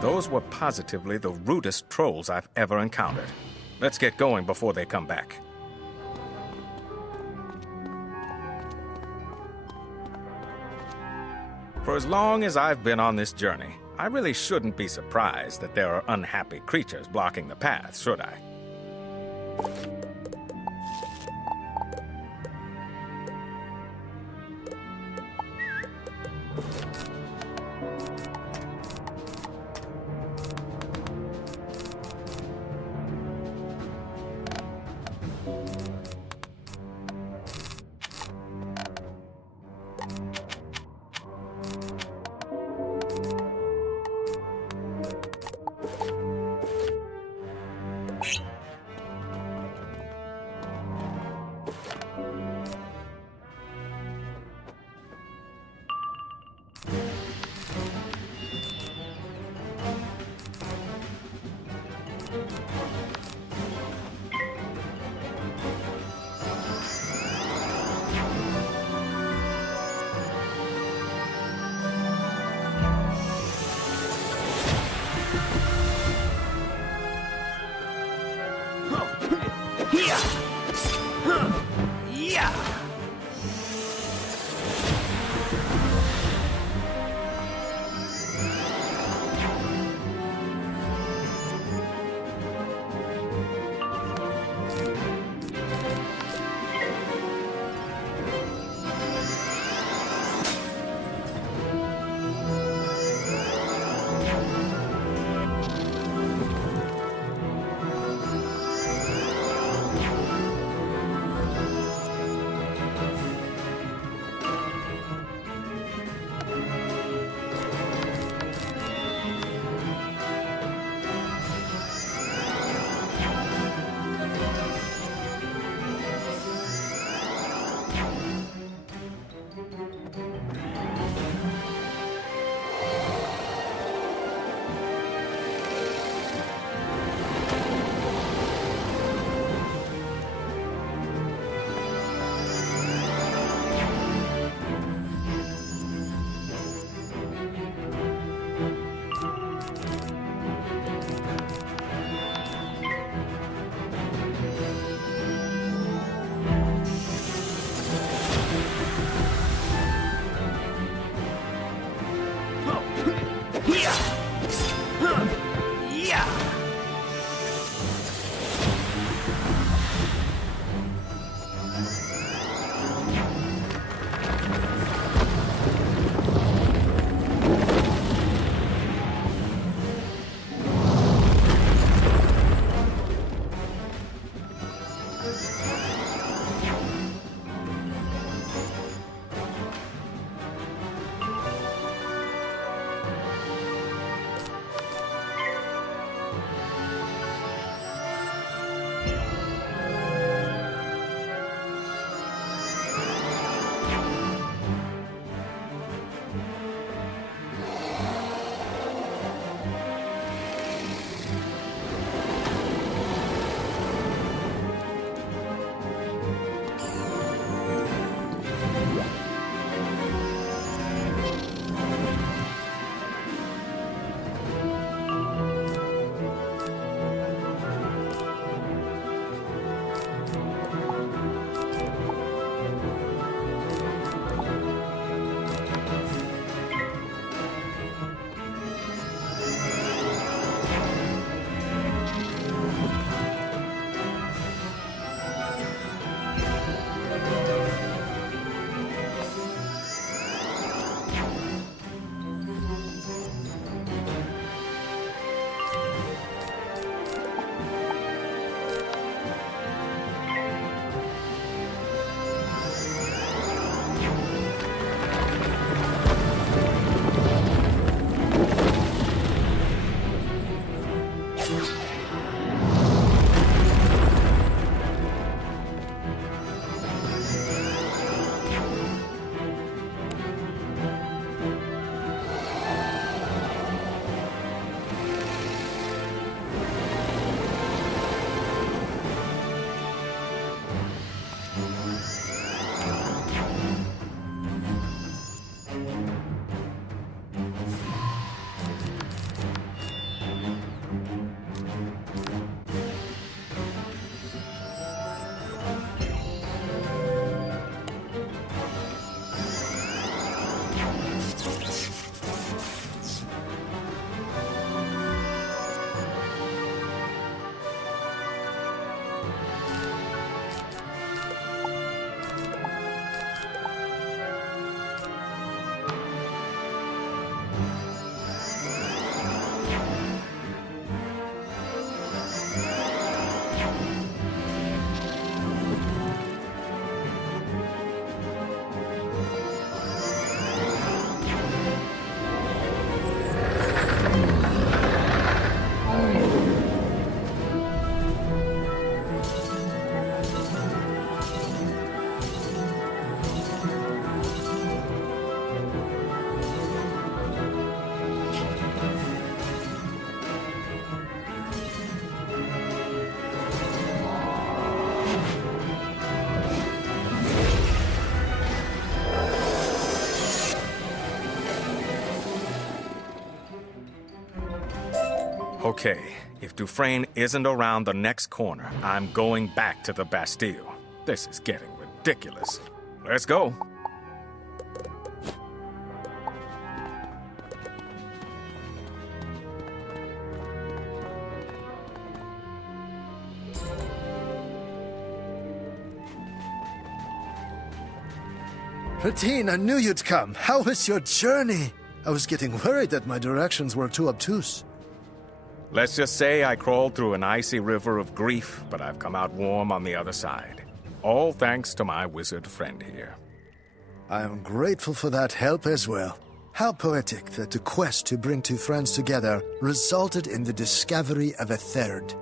Those were positively the rudest trolls I've ever encountered. Let's get going before they come back. For as long as I've been on this journey, I really shouldn't be surprised that there are unhappy creatures blocking the path, should I? Okay, if Dufresne isn't around the next corner, I'm going back to the Bastille. This is getting ridiculous. Let's go. Ratine, I knew you'd come. How was your journey? I was getting worried that my directions were too obtuse. Let's just say I crawled through an icy river of grief, but I've come out warm on the other side. All thanks to my wizard friend here. I am grateful for that help as well. How poetic that the quest to bring two friends together resulted in the discovery of a third.